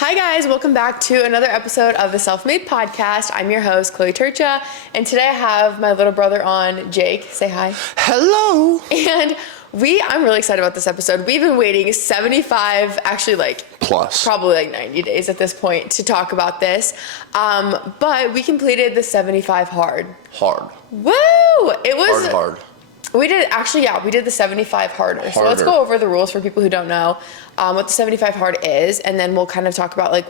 Hi guys, welcome back to another episode of the Self-Made Podcast. I'm your host, Chloe Trca, and today I have my little brother on, Jake. Say hi. Hello. And I'm really excited about this episode. We've been waiting 75, actually plus probably 90 days at this point to talk about this. But we completed the 75 hard. Woo! It was hard. We did the 75 harder. So let's go over the rules for people who don't know what the 75 hard is, and then we'll kind of talk about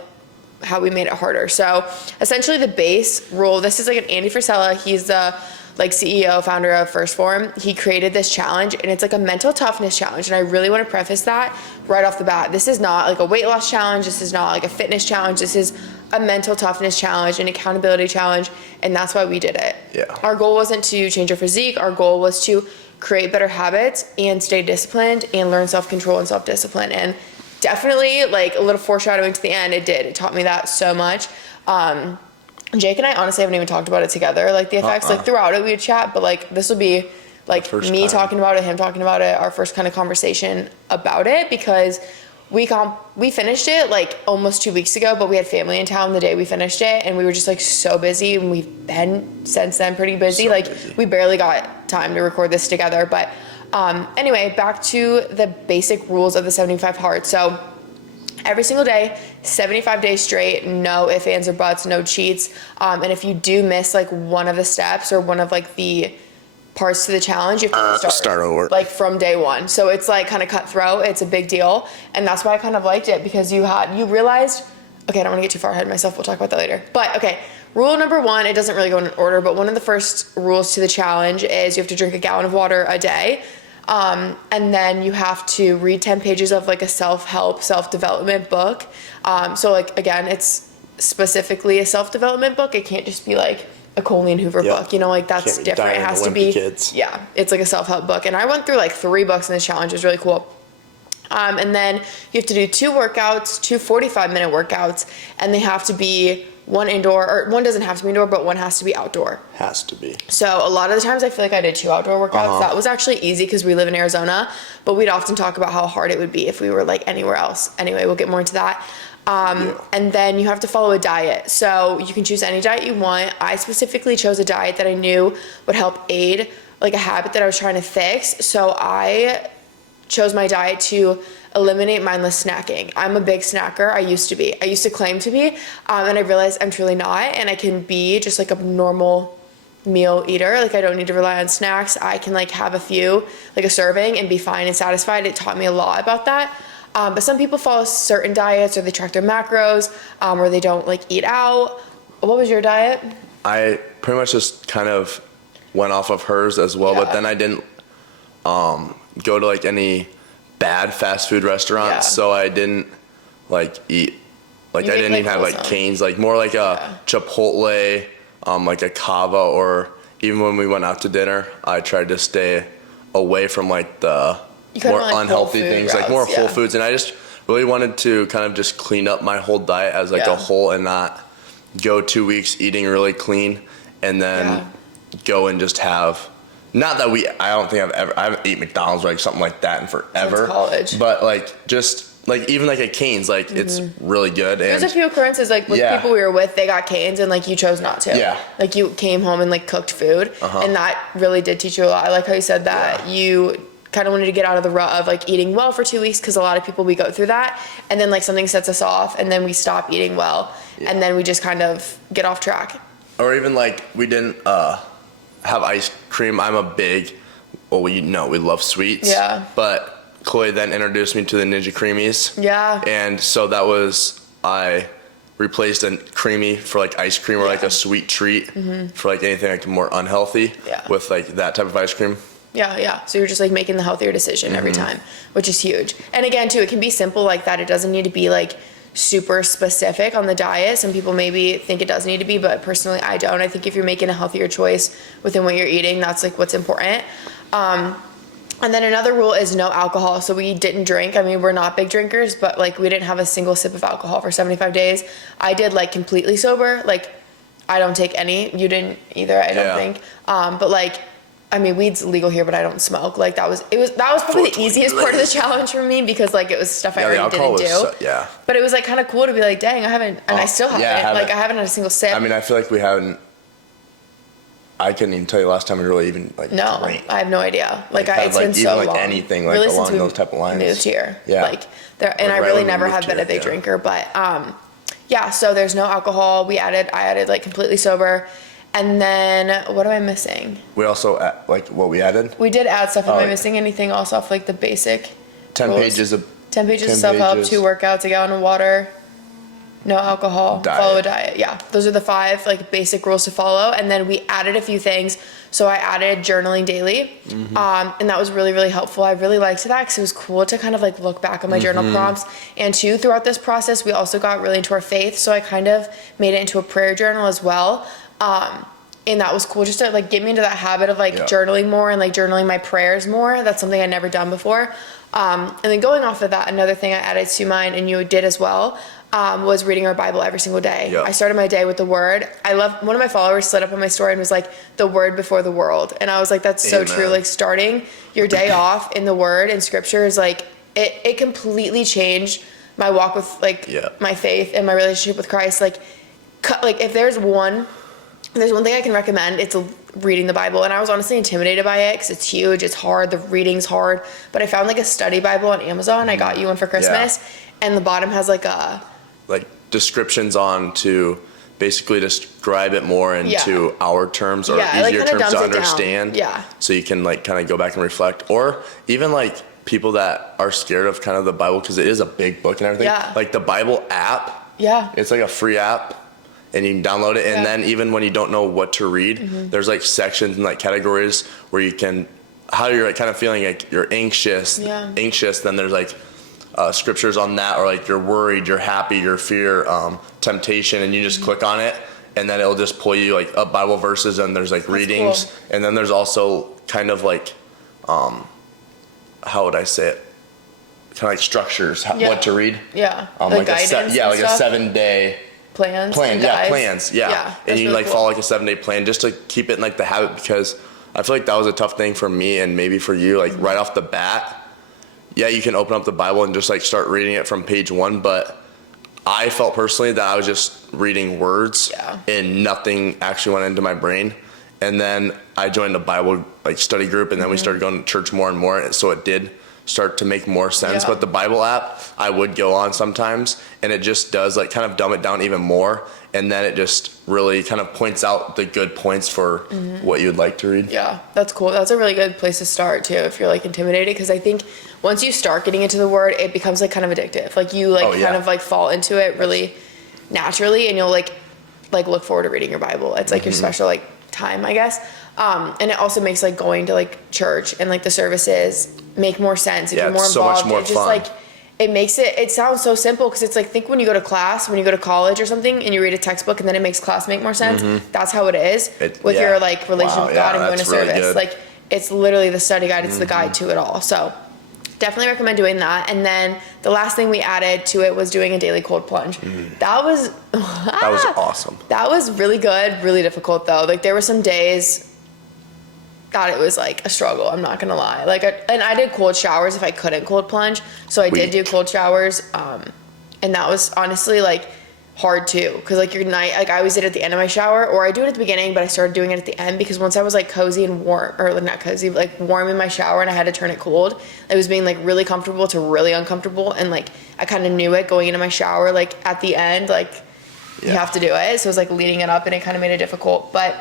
how we made it harder. So essentially the base rule, this is an Andy Frisella, he's the CEO, founder of First Form. He created this challenge, and it's a mental toughness challenge. And I really want to preface that right off the bat. This is not a weight loss challenge. This is not a fitness challenge. This is a mental toughness challenge, an accountability challenge, and that's why we did it. Yeah. Our goal wasn't to change our physique. Our goal was to create better habits and stay disciplined and learn self-control and self-discipline. And definitely, a little foreshadowing to the end, it did. It taught me that so much. Jake and I honestly haven't even talked about it together. The effects, throughout it we would chat, but this will be me talking about it, him talking about it, our first kind of conversation about it, because we finished it almost 2 weeks ago, but we had family in town the day we finished it, and we were just so busy, and we've been since then pretty busy. Busy. We barely got time to record this together. But anyway, back to the basic rules of the 75 hard. So every single day, 75 days straight, no ifs, ands, or buts, no cheats. And if you do miss one of the steps or one of the parts to the challenge, you have to start over. From day one. So it's kind of cutthroat. It's a big deal. And that's why I kind of liked it, because you realized, okay, I don't want to get too far ahead of myself. We'll talk about that later. But okay, rule number one, it doesn't really go in order, but one of the first rules to the challenge is you have to drink a gallon of water a day. And then you have to read 10 pages of a self-help, self-development book. So again, it's specifically a self-development book. It can't just be a Colleen Hoover book, that's different. It has to be, yeah, it's a self-help book. And I went through 3 books in this challenge. It was really cool. And then you have to do 2 workouts, 2 45-minute workouts, and they have to be one indoor, or one doesn't have to be indoor, but one has to be outdoor. Has to be. So a lot of the times I feel I did 2 outdoor workouts. That was actually easy because we live in Arizona, but we'd often talk about how hard it would be if we were anywhere else. Anyway, we'll get more into that. And then you have to follow a diet. So you can choose any diet you want. I specifically chose a diet that I knew would help aid a habit that I was trying to fix. So I chose my diet to eliminate mindless snacking. I'm a big snacker. I used to claim to be, and I realized I'm truly not, and I can be just a normal meal eater. I don't need to rely on snacks. I can have a few, a serving, and be fine and satisfied. It taught me a lot about that. But some people follow certain diets, or they track their macros, or they don't eat out. What was your diet? I pretty much just kind of went off of hers as well, but then I didn't go to any bad fast food restaurants, so I didn't eat I didn't even have Cane's, more a Chipotle, a Cava, or even when we went out to dinner, I tried to stay away from the more unhealthy things, more Whole Foods, and I just really wanted to kind of just clean up my whole diet as a whole, and not go 2 weeks eating really clean and then go and just have, not that I don't think I haven't eaten McDonald's or something like that in forever. Since college. But just even a Cane's, it's really good. There's a few occurrences with people we were with, they got Cane's and you chose not to. Yeah. You came home and cooked food, and that really did teach you a lot. I like how you said that you kind of wanted to get out of the rut of eating well for 2 weeks, because a lot of people, we go through that, and then something sets us off, and then we stop eating well, and then we just kind of get off track. Or even we didn't have ice cream. I'm a big, we love sweets. Yeah. But Chloe then introduced me to the Ninja Creamies. Yeah. And so that was, I replaced a creamy for ice cream, or a sweet treat for anything more unhealthy with that type of ice cream. Yeah. So you're just making the healthier decision every time, which is huge. And again, too, it can be simple like that. It doesn't need to be super specific on the diet. Some people maybe think it does need to be, but personally I don't. I think if you're making a healthier choice within what you're eating, that's what's important. And then another rule is no alcohol. So we didn't drink. I mean, we're not big drinkers, but we didn't have a single sip of alcohol for 75 days. I did completely sober. I don't take any. You didn't either, I don't think. But I mean, weed's legal here, but I don't smoke. Like that was probably the easiest part of the challenge for me because like it was stuff I already didn't do. Yeah. But it was like kind of cool to be like, dang, I haven't, and I still haven't. Yeah, like I haven't had a single sip. I mean, I feel like we haven't. I couldn't even tell you last time we really even like drank. I have no idea. Like it's like, been even so like long. anything like really along since we those type of lines. Moved here. Yeah. Like there, and like I right really when we never moved have been here, a big yeah. drinker, but yeah. So there's no alcohol. I added like completely sober, and then what am I missing? We also like what we added. We did add stuff. Am I yeah. missing anything else off like the basic? 10 rules? pages of 10 pages of self-help, 2 workouts, a gallon of water, no alcohol, follow a diet. Yeah, those are the 5 like basic rules to follow. And then we added a few things. So I added journaling daily, and that was really, really helpful. I really liked that because it was cool to kind of like look back on my journal prompts. And 2, throughout this process, we also got really into our faith. So I kind of made it into a prayer journal as well. And that was cool just to like get me into that habit of like journaling more and like journaling my prayers more. That's something I'd never done before. And then going off of that, another thing I added to mine, and you did as well, was reading our Bible every single day. Yep. I started my day with the Word. I love, one of my followers slid up on my story and was like, the Word before the world. And I was like, that's so true. Like starting your day off in the Word and Scripture is like, it completely changed my walk with like my faith and my relationship with Christ. Like if there's one thing I can recommend, it's reading the Bible. And I was honestly intimidated by it because it's huge, it's hard, the reading's hard. But I found like a study Bible on Amazon. I got you one for Christmas. And the bottom has like descriptions on to basically describe it more into our terms or easier terms to understand. Yeah. So you can like kind of go back and reflect. Or even like people that are scared of kind of the Bible because it is a big book and everything. Yeah. Like the Bible app. Yeah. It's like a free app. And you can download it, and then even when you don't know what to read, there's like sections and like categories where you can, how you're like kind of feeling like you're anxious, then there's like scriptures on that, or like you're worried, you're happy, you're fear, temptation, and you just click on it, and then it'll just pull you like up Bible verses, and there's like readings, and then there's also kind of like, how would I say it? Kind of like structures, what to read. Yeah. Like guidance like a 7-day. Plans, yeah. And you really like follow like a 7-day plan just to keep it in like the habit, because I feel like that was a tough thing for me and maybe for you, like right off the bat. Yeah, you can open up the Bible and just like start reading it from page 1, but I felt personally that I was just reading words and nothing actually went into my brain. And then I joined a Bible like study group, and then we started going to church more and more, so it did start to make more sense. But the Bible app I would go on sometimes, and it just does like kind of dumb it down even more, and then it just really kind of points out the good points for what you'd like to read. Yeah, that's cool. That's a really good place to start too if you're like intimidated, because I think once you start getting into the Word, it becomes like kind of addictive. Like you like kind of like fall into it really naturally, and you'll like look forward to reading your Bible. It's like your special like time, I guess. And it also makes like going to like church and like the services make more sense. If you're more involved, so much more fun. Just like it makes it sounds so simple, because it's like, think when you go to class, when you go to college or something, and you read a textbook and then it makes class make more sense. That's how it is with your like relationship with God and going to service. Really like it's literally the study guide. It's the guide to it all. So definitely recommend doing that. And then the last thing we added to it was doing a daily cold plunge. That was awesome. That was really good, really difficult though. Like there were some days that it was like a struggle, I'm not gonna lie. Like and I did cold showers if I couldn't cold plunge. So I did do cold showers. And that was honestly like hard too, because like your night, like I always did it at the end of my shower, or I do it at the beginning, but I started doing it at the end, because once I was like cozy and warm, or like not cozy, but like warm in my shower, and I had to turn it cold, it was being like really comfortable to really uncomfortable, and like I kind of knew it going into my shower, like at the end, like you have to do it. So it was like leading it up, and it kind of made it difficult. But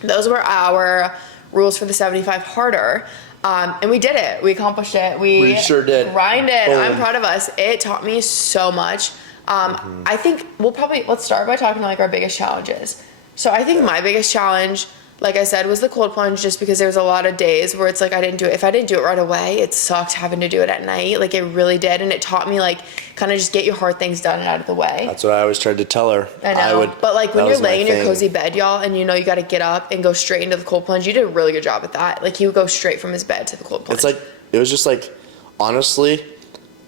those were our rules for the 75 harder. And we did it. We accomplished it. We sure did. Grinded. I'm proud of us. It taught me so much. I think let's start by talking like our biggest challenges. So I think my biggest challenge, like I said, was the cold plunge, just because there was a lot of days where it's like I didn't do it. If I didn't do it right away, it sucked having to do it at night. Like it really did. And it taught me like kind of just get your hard things done and out of the way. That's what I always tried to tell her. I know. But like when you're laying in your cozy bed, y'all, and you know you got to get up and go straight into the cold plunge, you did a really good job at that. Like he would go straight from his bed to the cold plunge. It's like, it was just like, honestly,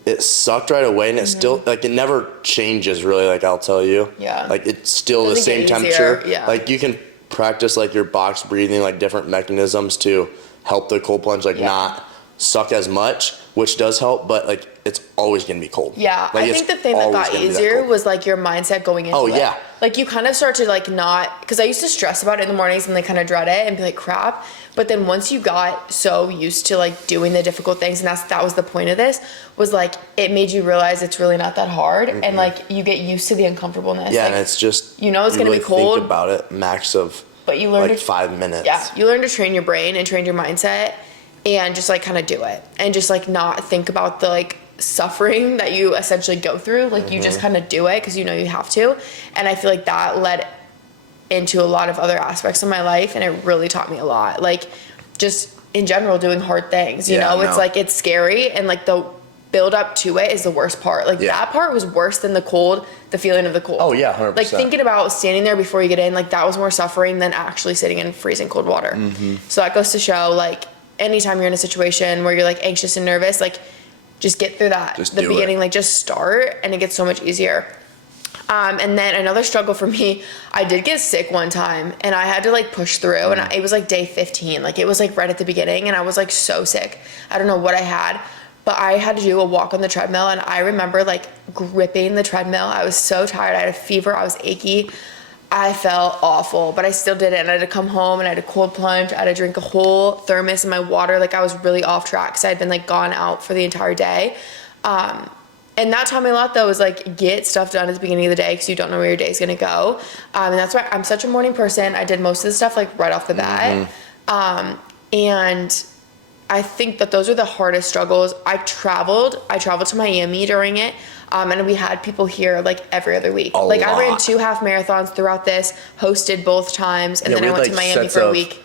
it sucked right away, and it still, like, it never changes really, like I'll tell you. Yeah. Like it's still the same temperature. Yeah. Like you can practice like your box breathing, like different mechanisms to help the cold plunge not suck as much, which does help, but like it's always gonna be cold. Yeah, like, I think the thing that got easier was like your mindset going into it. Oh yeah. Like you kind of start to like not, because I used to stress about it in the mornings and like kind of dread it and be like crap. But then once you got so used to like doing the difficult things, and that was the point of this, was like it made you realize it's really not that hard, and like you get used to the uncomfortableness. Yeah, like, and it's just it's gonna be cold. Think about it, max of but you learn like 5 minutes. Yeah, you learn to train your brain and train your mindset, and just like kind of do it, and just like not think about the like suffering that you essentially go through. Like you just kind of do it because you know you have to, and I feel like that led into a lot of other aspects of my life, and it really taught me a lot. Like just in general doing hard things, you know, it's like it's scary, and like the build up to it is the worst part. Like that part was worse than the cold, the feeling of the cold. Oh yeah, 100%. Like thinking about standing there before you get in, like that was more suffering than actually sitting in freezing cold water. So that goes to show like anytime you're in a situation where you're like anxious and nervous, like just get through that. Just the do beginning, it. like just start, and it gets so much easier. And then another struggle for me, I did get sick one time, and I had to like push through, and it was like day 15, like it was like right at the beginning, and I was like so sick. I don't know what I had, but I had to do a walk on the treadmill, and I remember like gripping the treadmill. I was so tired. I had a fever. I was achy. I felt awful, but I still did it, and I had to come home, and I had a cold plunge. I had to drink a whole thermos of my water. Like I was really off track because I had been like gone out for the entire day. And that taught me a lot, though, is like get stuff done at the beginning of the day because you don't know where your day's gonna go. And that's why I'm such a morning person. I did most of the stuff like right off the bat. And I think that those are the hardest struggles. I traveled to Miami during it. And we had people here like every other week. I ran 2 half marathons throughout this, hosted both times, and then I went to Miami for a week.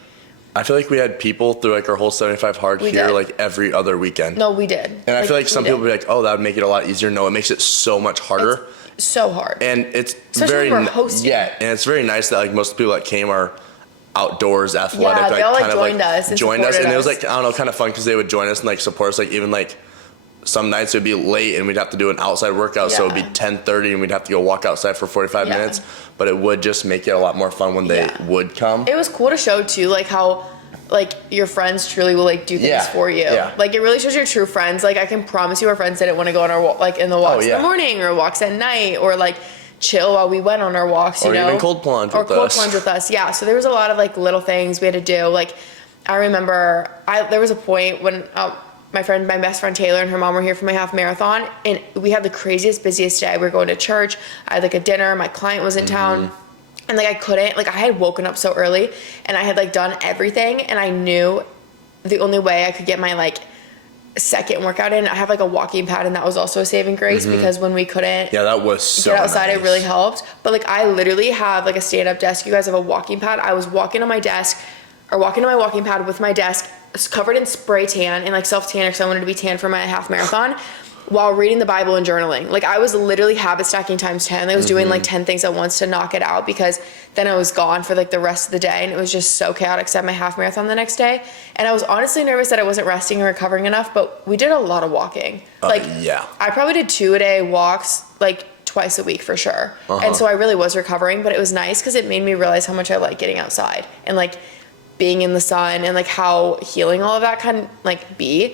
I feel like we had people through like our whole 75 hard here like every other weekend. No, we did. And I feel like some people would be like, oh, that would make it a lot easier. No, it makes it so much harder. It's so hard. And it's especially when we're hosting. Yeah, and it's very nice that like most people that came are outdoors, athletic. Yeah, they all kind of joined us. And it was like, I don't know, kind of fun because they would join us and like support us. Like even like some nights it would be late and we'd have to do an outside workout. So it would be 10:30 and we'd have to go walk outside for 45 minutes. But it would just make it a lot more fun when they would come. It was cool to show too, like how like your friends truly will like do things for you. Like it really shows your true friends. Like I can promise you our friends didn't want to go on our like in the walks in the morning or walks at night or like chill while we went on our walks, you know. Or even cold plunge with us. Yeah, so there was a lot of like little things we had to do. Like I remember there was a point when my best friend Taylor and her mom were here for my half marathon, and we had the craziest, busiest day. We were going to church. I had like a dinner. My client was in town. And like I had woken up so early and I had like done everything, and I knew the only way I could get my like second workout in, I have like a walking pad, and that was also a saving grace because when we couldn't that was so get outside, nice. It really helped. But like I literally have like a stand-up desk. You guys have a walking pad. I was walking on my desk or walking to my walking pad with my desk covered in spray tan and like self-tanner because I wanted to be tan for my half marathon. While reading the Bible and journaling. Like I was literally habit stacking times 10. I was doing like 10 things at once to knock it out because then I was gone for like the rest of the day, and it was just so chaotic because I had my half marathon the next day. And I was honestly nervous that I wasn't resting or recovering enough, but we did a lot of walking. I probably did 2-a-day walks like twice a week for sure. And so I really was recovering, but it was nice because it made me realize how much I like getting outside and like being in the sun and like how healing all of that can like be.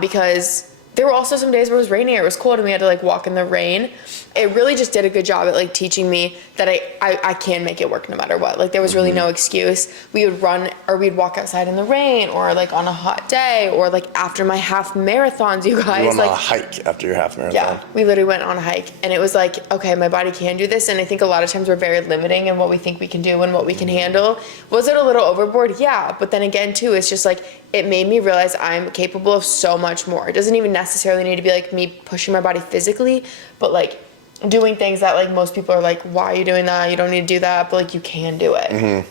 Because there were also some days where it was rainy or it was cold and we had to like walk in the rain. It really just did a good job at like teaching me that I can make it work no matter what. Like there was really no excuse. We would run or we'd walk outside in the rain or like on a hot day or like after my half marathons, you guys. You went like on a hike after your half marathon. Yeah, we literally went on a hike, and it was like, okay, my body can do this. And I think a lot of times we're very limiting in what we think we can do and what we can handle. Was it a little overboard? Yeah, but then again too, it's just like it made me realize I'm capable of so much more. It doesn't even necessarily need to be like me pushing my body physically, but like doing things that like most people are like, why are you doing that? You don't need to do that, but like you can do it.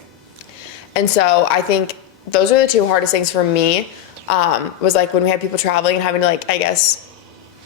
And so I think those are the 2 hardest things for me, was like when we had people traveling and having to like, I guess,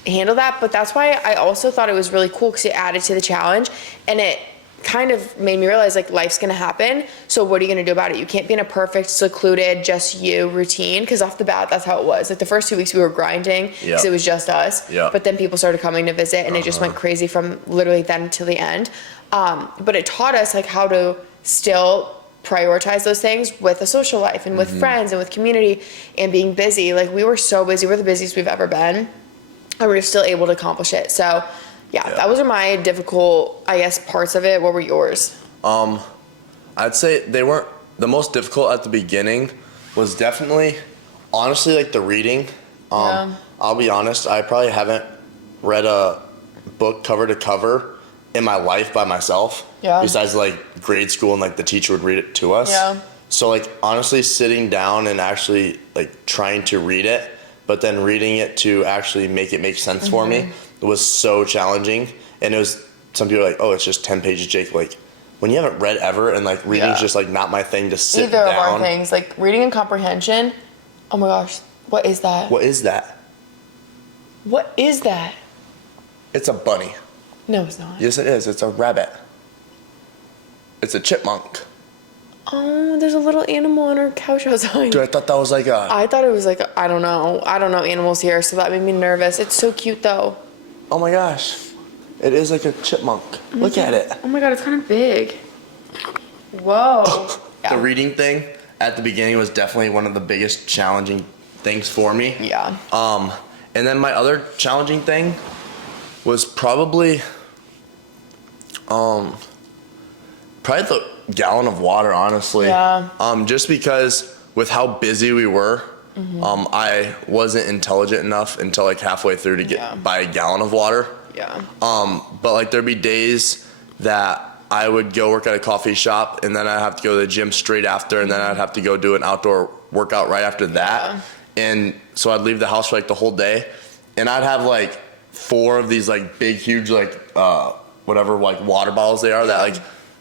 handle that. But that's why I also thought it was really cool because it added to the challenge, and it kind of made me realize like life's gonna happen, so what are you gonna do about it? You can't be in a perfect, secluded, just you routine, because off the bat that's how it was. Like the first 2 weeks we were grinding because it was just us, but then people started coming to visit, and it just went crazy from literally then to the end. But it taught us like how to still prioritize those things with a social life and with friends and with community and being busy. Like, we were so busy. We're the busiest we've ever been, and we were still able to accomplish it. So yeah, that was my difficult, I guess, parts of it. What were yours? I'd say they weren't the most difficult at the beginning. Was definitely, honestly, like the reading. I'll be honest, I probably haven't read a book cover to cover in my life by myself. Yeah. Besides like grade school and like the teacher would read it to us. Yeah. So like honestly sitting down and actually like trying to read it, but then reading it to actually make it make sense for me was so challenging. And it was, some people are like, oh, it's just 10 pages, Jake. Like, when you haven't read ever and like reading's just like not my thing to sit down. Either of our things, like reading and comprehension. Oh my gosh, what is that? What is that? What is that? It's a bunny. No, it's not. Yes, it is. It's a rabbit. It's a chipmunk. Oh, there's a little animal on our couch outside. Dude, I thought that was like a... I thought it was like, I don't know animals here, so that made me nervous. It's so cute though. Oh my gosh. It is like a chipmunk. Look at it. Oh my god, it's kind of big. Whoa. The reading thing at the beginning was definitely one of the biggest challenging things for me. Yeah. And then my other challenging thing was probably the gallon of water, honestly. Yeah. Just because with how busy we were, I wasn't intelligent enough until like halfway through to get buy a gallon of water. Yeah. But like there'd be days that I would go work at a coffee shop and then I'd have to go to the gym straight after, and then I'd have to go do an outdoor workout right after that. And so I'd leave the house for like the whole day, and I'd have like 4 of these like big, huge, like, whatever, like water bottles they are that like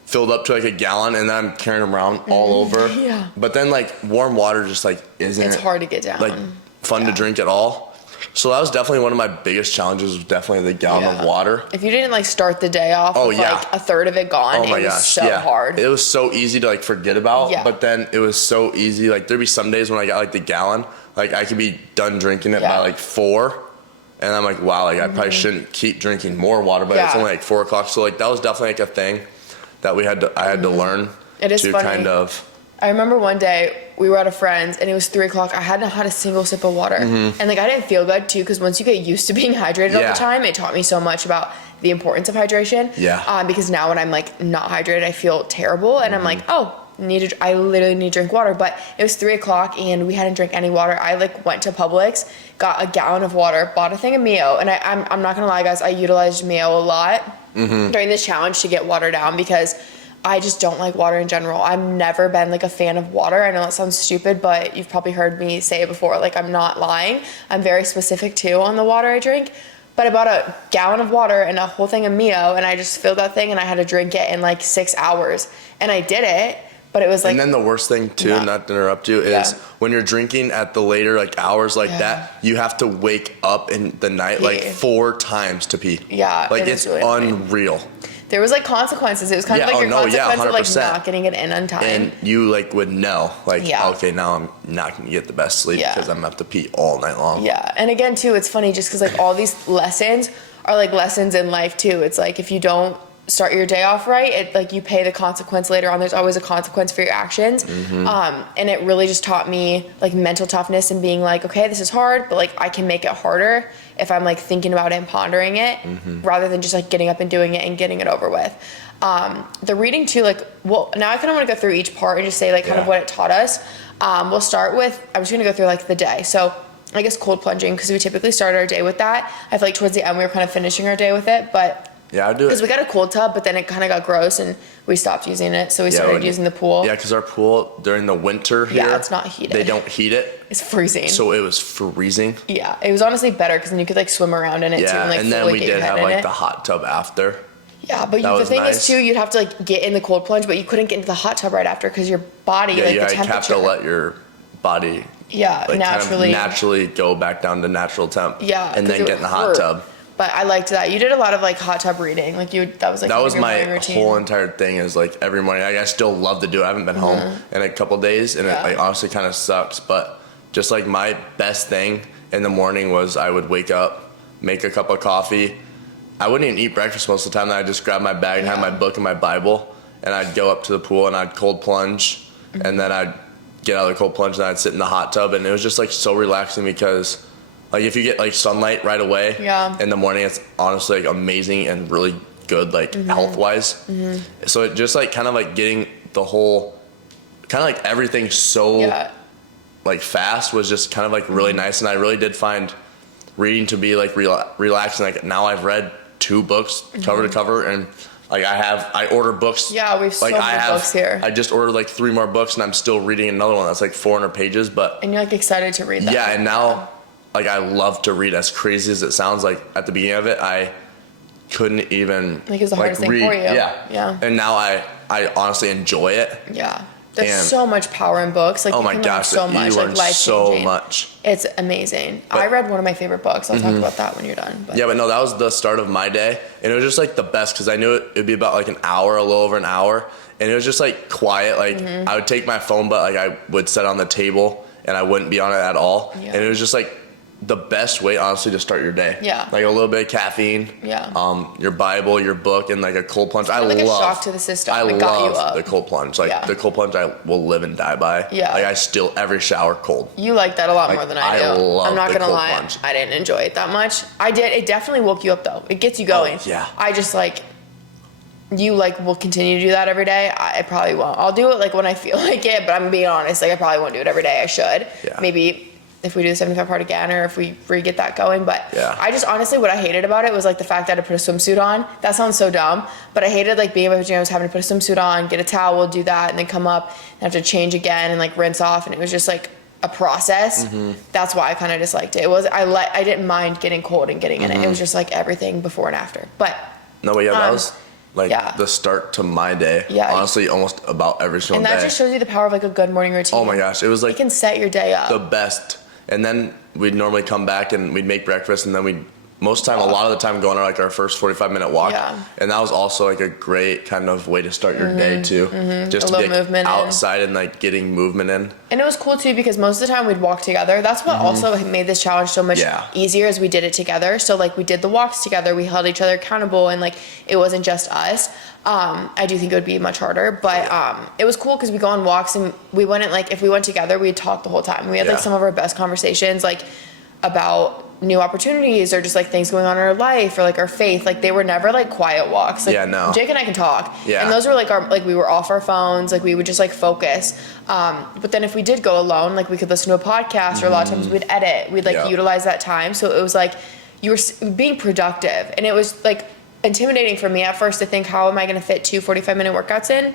filled up to like a gallon, and then I'm carrying them around all over. Yeah. But then like warm water just like isn't. It's hard to get down. Like fun to drink at all. So that was definitely one of my biggest challenges, was definitely the gallon of water. If you didn't like start the day off with like a third of it gone, it was so hard. It was so easy to like forget about, but then it was so easy. Like there'd be some days when I got like the gallon, like I could be done drinking it by like 4. And I'm like, wow, like I probably shouldn't keep drinking more water, but it's only like 4 o'clock. So like that was definitely like a thing that I had to learn. It is funny. Kind of. I remember one day we were at a friend's and it was 3 o'clock. I hadn't had a single sip of water. And like I didn't feel good too, because once you get used to being hydrated all the time, it taught me so much about the importance of hydration. Yeah. Because now when I'm like not hydrated, I feel terrible, and I'm like, oh, I literally need to drink water. But it was 3 o'clock and we hadn't drank any water. I like went to Publix, got a gallon of water, bought a thing of Mio, and I'm not gonna lie, guys, I utilized Mio a lot during this challenge to get water down, because I just don't like water in general. I've never been like a fan of water. I know that sounds stupid, but you've probably heard me say it before. Like, I'm not lying. I'm very specific too on the water I drink. But I bought a gallon of water and a whole thing of Mio, and I just filled that thing, and I had to drink it in like 6 hours. And I did it, but it was like... And then the worst thing too, not to interrupt you, is when you're drinking at the later like hours like that, you have to wake up in the night like 4 times to pee. Yeah. Like it's really unreal. Funny. There was like consequences. It was kind of like your consequence of like not getting it in on time. And you like would know, like, okay, now I'm not going to get the best sleep because I'm going to have to pee all night long. Yeah. And again, too, it's funny just because like all these lessons are like lessons in life too. It's like if you don't start your day off right, it like you pay the consequence later on. There's always a consequence for your actions. And it really just taught me like mental toughness and being like, okay, this is hard, but like I can make it harder if I'm like thinking about it and pondering it rather than just like getting up and doing it and getting it over with. The reading too, like, well, now I kind of want to go through each part and just say like kind of what it taught us. We'll start with, I'm just going to go through like the day. So I guess cold plunging, because we typically start our day with that. I feel like towards the end we were kind of finishing our day with it, but yeah, I do it. Because we got a cold tub, but then it kind of got gross and we stopped using it. So we started using the pool. Yeah, because our pool during the winter here, it's not heated. They don't heat it. It's freezing. So it was freezing. Yeah, it was honestly better because then you could like swim around in it too. And, like, and then we did have like the hot tub after. Yeah, but the thing is too, you'd have to like get in the cold plunge, but you couldn't get into the hot tub right after because your body, like the temperature. You have to let your body like, naturally go back down to natural temp. Yeah, and then get in the hot tub. But I liked that. You did a lot of like hot tub reading. Like that was like that was my whole entire thing. Is like every morning. I still love to do it. I haven't been home in a couple days, and it like honestly kind of sucks. But just like my best thing in the morning was I would wake up, make a cup of coffee. I wouldn't even eat breakfast most of the time. Then I just grab my bag and have my book and my Bible, and I'd go up to the pool and I'd cold plunge, and then I'd get out of the cold plunge and I'd sit in the hot tub, and it was just like so relaxing because like if you get like sunlight right away in the morning, it's honestly like amazing and really good like health wise. So it just like kind of like getting the whole kind of like everything so like fast was just kind of like really nice, and I really did find reading to be like relaxing. Like now I've read 2 books cover to cover, and like I order books. Yeah, we've so many books here. I just ordered like 3 more books, and I'm still reading another one that's like 400 pages. And you're like excited to read that. Yeah, and now like I love to read. As crazy as it sounds, like at the beginning of it, I couldn't even like it's the hardest thing for you. Yeah. And now I honestly enjoy it. Yeah. There's so much power in books. Like, oh my gosh, so much, like life-changing. So much. It's amazing. I read one of my favorite books. I'll talk about that when you're done. But. Yeah, but no, that was the start of my day, and it was just like the best because I knew it'd be about like an hour, a little over an hour, and it was just like quiet. Like I would take my phone, but like I would set on the table and I wouldn't be on it at all, and it was just like the best way, honestly, to start your day. Yeah. Like a little bit of caffeine. Yeah. Your Bible, your book, and like a cold plunge. I like love. A shock to the system. I love the cold plunge. Like the cold plunge, I will live and die by. Yeah. Like I still every shower cold. You like that a lot more than I do. I'm not gonna lie. Plunge. I didn't enjoy it that much. I did. It definitely woke you up though. It gets you going. Oh, yeah. I just like. You like will continue to do that every day. I probably won't. I'll do it like when I feel like it, but I'm being honest. Like I probably won't do it every day. I should. Yeah. Maybe. If we do the 75 part again, or if we get that going. But I just honestly, what I hated about it was like the fact that I had to put a swimsuit on. That sounds so dumb, but I hated like being in my pajamas, having to put a swimsuit on, get a towel, do that, and then come up and have to change again and like rinse off. And it was just like a process. That's why I kind of disliked it. It was, I didn't mind getting cold and getting in it. It was just like everything before and after. But no, but that was like the start to my day. Yeah. Honestly, almost about every single day. And that just shows you the power of like a good morning routine. Oh my gosh. It was like, it can set your day up. The best. And then we'd normally come back and we'd make breakfast, and then we'd most time, a lot of the time, go on like our first 45-minute walk. Yeah. And that was also like a great kind of way to start your day too. Just to get movement outside and like getting movement in. And it was cool too because most of the time we'd walk together. That's what also made this challenge so much easier as we did it together. So like we did the walks together, we held each other accountable, and like it wasn't just us. I do think it would be much harder, but it was cool because we go on walks and we wouldn't like, if we went together, we'd talk the whole time. We had like some of our best conversations like about new opportunities or just like things going on in our life or like our faith. Like they were never like quiet walks. Like Jake and I can talk. Yeah. And those were like we were off our phones, like we would just like focus. But then if we did go alone, like we could listen to a podcast or a lot of times we'd edit, we'd like utilize that time. So it was like you were being productive, and it was like intimidating for me at first to think, how am I going to fit 2 45-minute workouts in?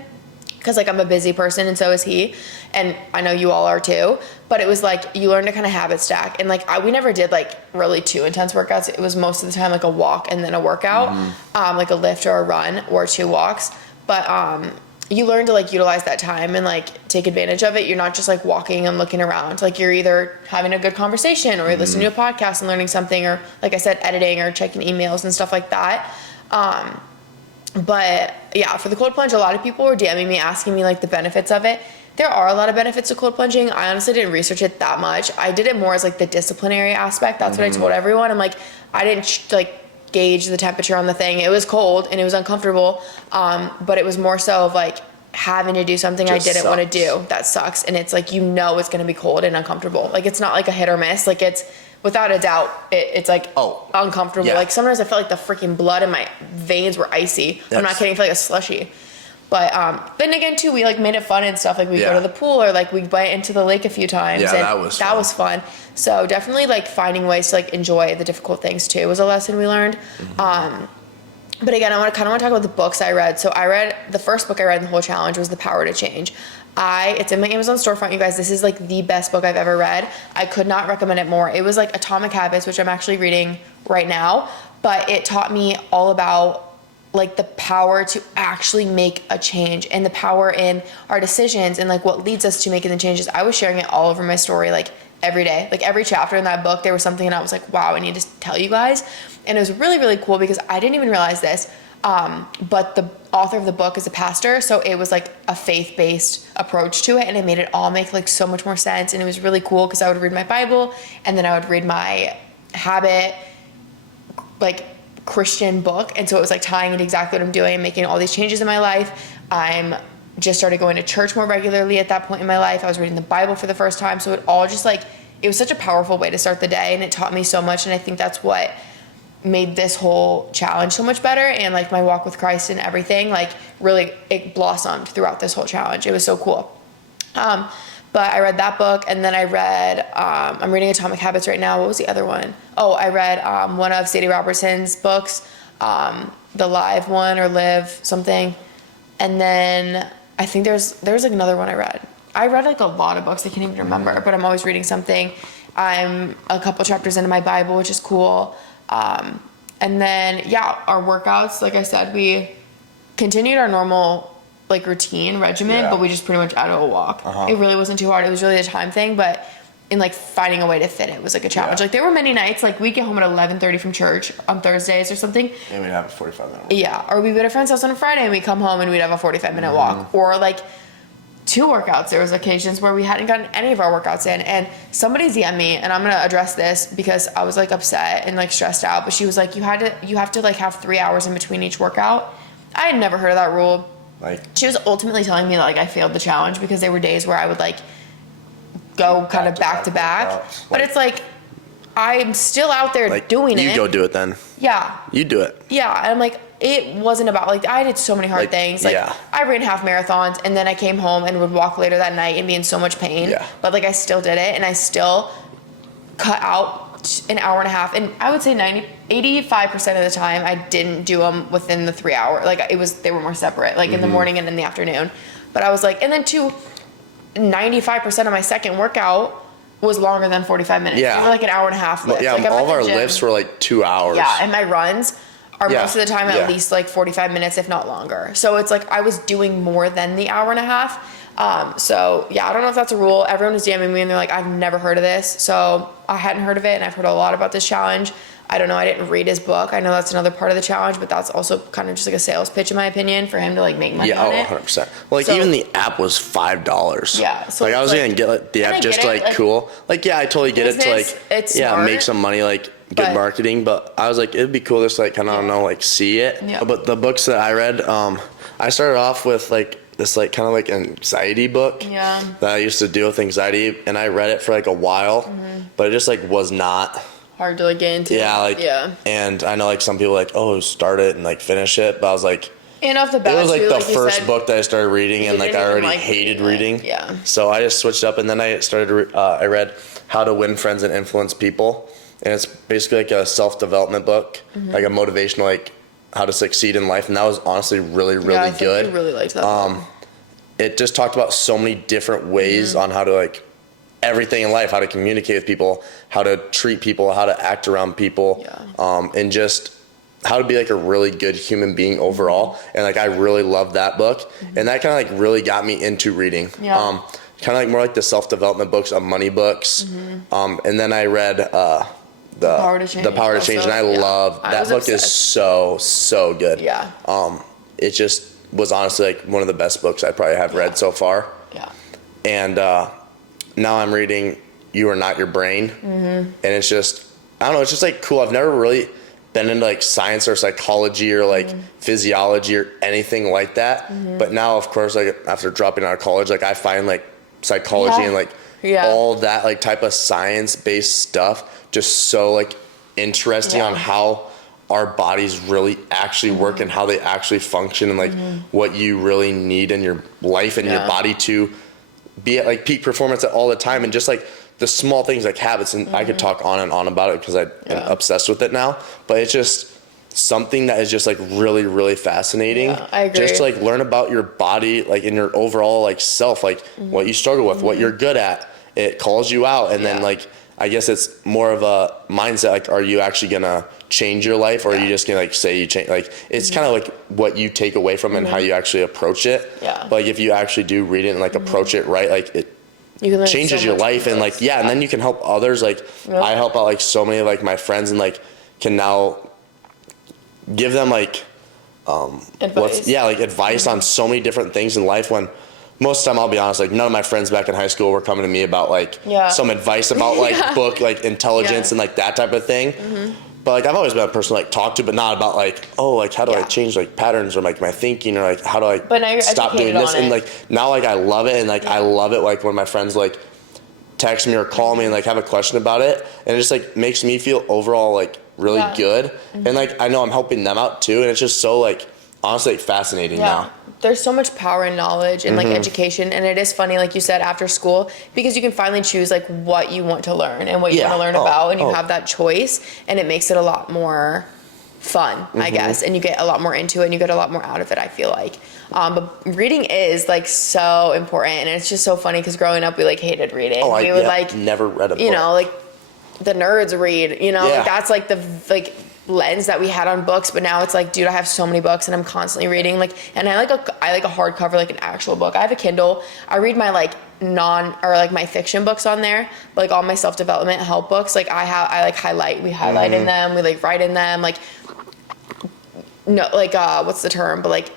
Because like I'm a busy person and so is he, and I know you all are too, but it was like you learn to kind of habit stack, and like we never did like really too intense workouts. It was most of the time like a walk and then a workout, like a lift or a run or 2 walks, but you learn to like utilize that time and like take advantage of it. You're not just like walking and looking around. Like you're either having a good conversation or you're listening to a podcast and learning something, or like I said, editing or checking emails and stuff like that. But yeah, for the cold plunge, a lot of people were DMing me asking me like the benefits of it. There are a lot of benefits to cold plunging. I honestly didn't research it that much. I did it more as like the disciplinary aspect. That's what I told everyone. I'm like, I didn't like gauge the temperature on the thing. It was cold and it was uncomfortable. But it was more so of like having to do something I didn't want to do. That sucks. And it's like, you know, it's going to be cold and uncomfortable. Like it's not like a hit or miss. Like it's, without a doubt, it's like uncomfortable. Like sometimes I felt like the freaking blood in my veins were icy. I'm not kidding, I feel like a slushy. But then again too, we like made it fun and stuff. Like we go to the pool or like we went into the lake a few times. Yeah, and that was fun. So definitely like finding ways to like enjoy the difficult things too was a lesson we learned. But again, I kind of want to talk about the books I read. So I read, the first book I read in the whole challenge was The Power to Change. It's in my Amazon storefront, you guys. This is like the best book I've ever read. I could not recommend it more. It was like Atomic Habits, which I'm actually reading right now, but it taught me all about like the power to actually make a change and the power in our decisions and like what leads us to making the changes. I was sharing it all over my story, like every day, like every chapter in that book, there was something and I was like, wow, I need to tell you guys. And it was really, really cool because I didn't even realize this. But the author of the book is a pastor, so it was like a faith-based approach to it, and it made it all make like so much more sense. And it was really cool because I would read my Bible and then I would read my habit, like Christian book, and so it was like tying into exactly what I'm doing and making all these changes in my life. I'm just started going to church more regularly at that point in my life. I was reading the Bible for the first time. So it all just like, it was such a powerful way to start the day, and it taught me so much. And I think that's what made this whole challenge so much better, and like my walk with Christ and everything, like really it blossomed throughout this whole challenge. It was so cool. But I read that book, and then I read, I'm reading Atomic Habits right now. What was the other one? Oh, I read one of Sadie Robertson's books, the Live one or Live something. And then I think there's like another one I read. I read like a lot of books. I can't even remember, but I'm always reading something. I'm a couple chapters into my Bible, which is cool. And then, yeah, our workouts, like I said, we continued our normal like routine regimen, but we just pretty much added a walk. It really wasn't too hard. It was really a time thing, but in like finding a way to fit it was like a challenge. Like there were many nights, like we'd get home at 11:30 from church on Thursdays or something. And we'd have a 45-minute walk. Yeah, or we'd be at a friend's house on a Friday and we'd come home and we'd have a 45-minute walk. Or like 2 workouts. There was occasions where we hadn't gotten any of our workouts in, and somebody DM'd me, and I'm gonna address this because I was like upset and like stressed out, but she was like, you have to like have 3 hours in between each workout. I had never heard of that rule. Like, she was ultimately telling me that like I failed the challenge because there were days where I would like go kind of back to back. But it's like, I'm still out there like, doing it. You go do it then. Yeah. You do it. Yeah. And I'm like, it wasn't about, like, I did so many hard things. Like, I ran half marathons, and then I came home and would walk later that night and be in so much pain. Yeah. But, like, I still did it, and I still cut out an hour and a half. And I would say 85% of the time, I didn't do them within the 3 hour. Like, they were more separate, like, in the morning and in the afternoon. But I was like, and then 95% of my second workout was longer than 45 minutes. Yeah. They were like an hour and a half lift. Yeah, like, all of our lifts were like 2 hours. Yeah, and my runs are most of the time at least like 45 minutes, if not longer. So it's like I was doing more than the hour and a half. So yeah, I don't know if that's a rule. Everyone was DMing me and they're like, I've never heard of this. So I hadn't heard of it, and I've heard a lot about this challenge. I don't know. I didn't read his book. I know that's another part of the challenge, but that's also kind of just like a sales pitch, in my opinion, for him to like make money on it. 100%. Well, like, so, even the app was $5. Yeah. So like, I was going to get like, the app just to like cool. Like, yeah, I totally get it to like, it's smart, make some money, like good marketing. But I was like, it'd be cool just to like kind of, I don't know, like see it. Yeah. But the books that I read, I started off with like this like kind of like anxiety book that I used to deal with anxiety, and I read it for like a while, but it just like was not hard to like get into. And I know like some people like, oh, start it and like finish it, but I was like, and off the bat, it was like too, the like first book that I started reading, and like I already hated reading. Yeah. So I just switched up, and then I started. I read How to Win Friends and Influence People, and it's basically like a self-development book, like a motivational, like how to succeed in life, and that was honestly really, really I good. I really liked that book. It just talked about so many different ways on how to like everything in life, how to communicate with people, how to treat people, how to act around people, and just how to be like a really good human being overall. And like, I really loved that book, and that kind of like really got me into reading. Kind of like more like the self-development books, money books. And then I read The Power to Change, and I love that book. Is so good. It just was honestly like one of the best books I probably have read so far. And now I'm reading You Are Not Your Brain, and it's just, I don't know, it's just like cool. I've never really been into like science or psychology or like physiology or anything like that, but now of course, like after dropping out of college, like I find like psychology and like all that like type of science based stuff just so like interesting on how our bodies really actually work and how they actually function, and like what you really need in your life and your body to be at like peak performance at all the time, and just like the small things like habits. And I could talk on and on about it because I'm obsessed with it now, but it's just something that is just like really, really fascinating. I agree. Just to like learn about your body, like in your overall like self, like what you struggle with, what you're good at. It calls you out, and then like, I guess it's more of a mindset, like, are you actually gonna change your life, or are you just gonna like say you change? Like, it's kind of like what you take away from it and how you actually approach it. But like, if you actually do read it and like approach it right, like it changes your life, and like and then you can help others. Like I help out like so many of like my friends, and like can now give them like advice. Advice on so many different things in life, when most of the time, I'll be honest, like none of my friends back in high school were coming to me about like some advice about like book, like intelligence and like that type of thing. But like I've always been a person to like talk to, but not about like, oh, like how do I change like patterns or like my thinking, or like how do I but now you're stop doing educated this? on And it. like now like I love it, and like I love it like when my friends like text me or call me and like have a question about it, and it just like makes me feel overall like really good. And like I know I'm helping them out too, and it's just so like honestly like fascinating now. There's so much power in knowledge and like education, and it is funny, like you said, after school, because you can finally choose like what you want to learn and what you want to learn about, and you have that choice, and it makes it a lot more fun, I guess, and you get a lot more into it and you get a lot more out of it, I feel like. But reading is like so important, and it's just so funny because growing up we like hated reading. We would like never read a book. You know, like the nerds read, you know, like that's like the like lens that we had on books. But now it's like, dude, I have so many books and I'm constantly reading. Like, and I like a hardcover, like an actual book. I have a Kindle. I read my like my fiction books on there, but like all my self-development help books, like I like highlight. We highlight in them. We like write in them. Like, no, like what's the term? But like,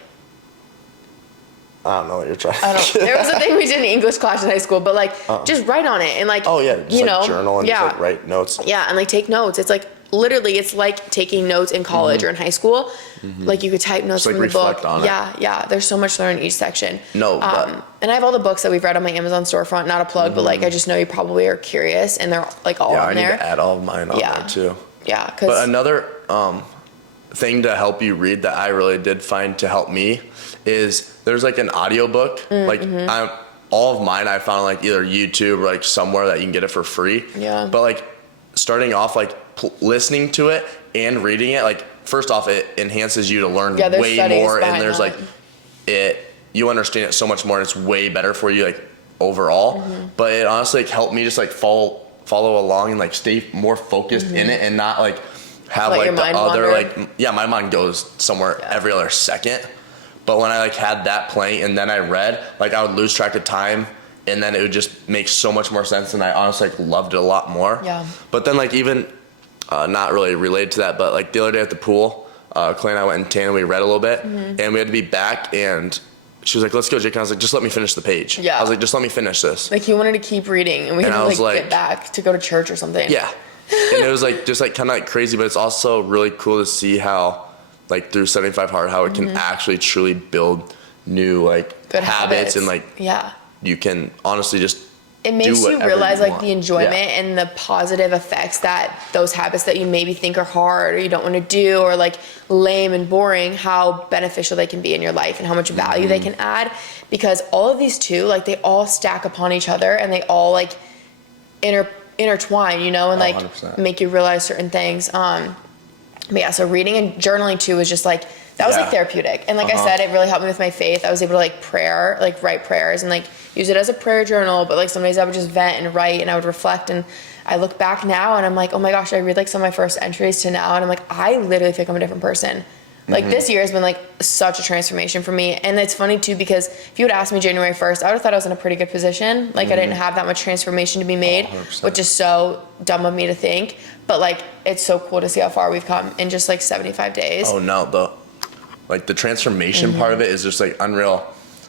I don't know what you're trying. There was a thing we did in English class in high school, but like just write on it and like just you know, journal and just like write notes. Yeah, and like take notes. It's like literally it's like taking notes in college or in high school. Like you could type notes just, from like, the book. reflect on it. Yeah. There's so much to learn in each section. But and I have all the books that we've read on my Amazon storefront. Not a plug, but like I just know you probably are curious, and they're like all on there. Yeah, I need to add all of mine on there too. Yeah, but another thing to help you read that I really did find to help me is there's like an audiobook. Like all of mine I found like either YouTube or like somewhere that you can get it for free. Yeah. But like starting off like listening to it and reading it, like first off it enhances you to learn way more, and there's like you understand it so much more, and it's way better for you like overall. But it honestly like helped me just like follow along and like stay more focused in it, and not like have like the other my mind goes somewhere every other second. But when I like had that playing and then I read, like I would lose track of time, and then it would just make so much more sense, and I honestly like loved it a lot more. Yeah. But then like even not really related to that, but like the other day at the pool, Clay and I went and tan and we read a little bit, and we had to be back, and she was like, "Let's go, Jake." And I was like, "Just let me finish the page." Yeah. I was like, "Just let me finish this." Like he wanted to keep reading, and we had to like get back to go to church or something. Yeah. And it was like just like kind of like crazy, but it's also really cool to see how like through 75 Hard, how it can actually truly build new like good habits, and like you can honestly just it makes you realize like the enjoyment and the positive effects that those habits that you maybe think are hard or you don't want to do or like lame and boring, how beneficial they can be in your life and how much value they can add, because all of these too, like they all stack upon each other and they all like intertwine, you know, and like 100%. Make you realize certain things. But yeah, so reading and journaling too was just like, that was like therapeutic. And like I said, it really helped me with my faith. I was able to like write prayers and like use it as a prayer journal. But like some days I would just vent and write and I would reflect. And I look back now and I'm like, oh my gosh, I read like some of my first entries to now. And I'm like, I literally feel like I'm a different person. Like this year has been like such a transformation for me. And it's funny too, because if you would ask me January 1st, I would have thought I was in a pretty good position. Like I didn't have that much transformation to be made, which is so dumb of me to think. But like, it's so cool to see how far we've come in just like 75 days. Oh no, the transformation part of it is just like unreal.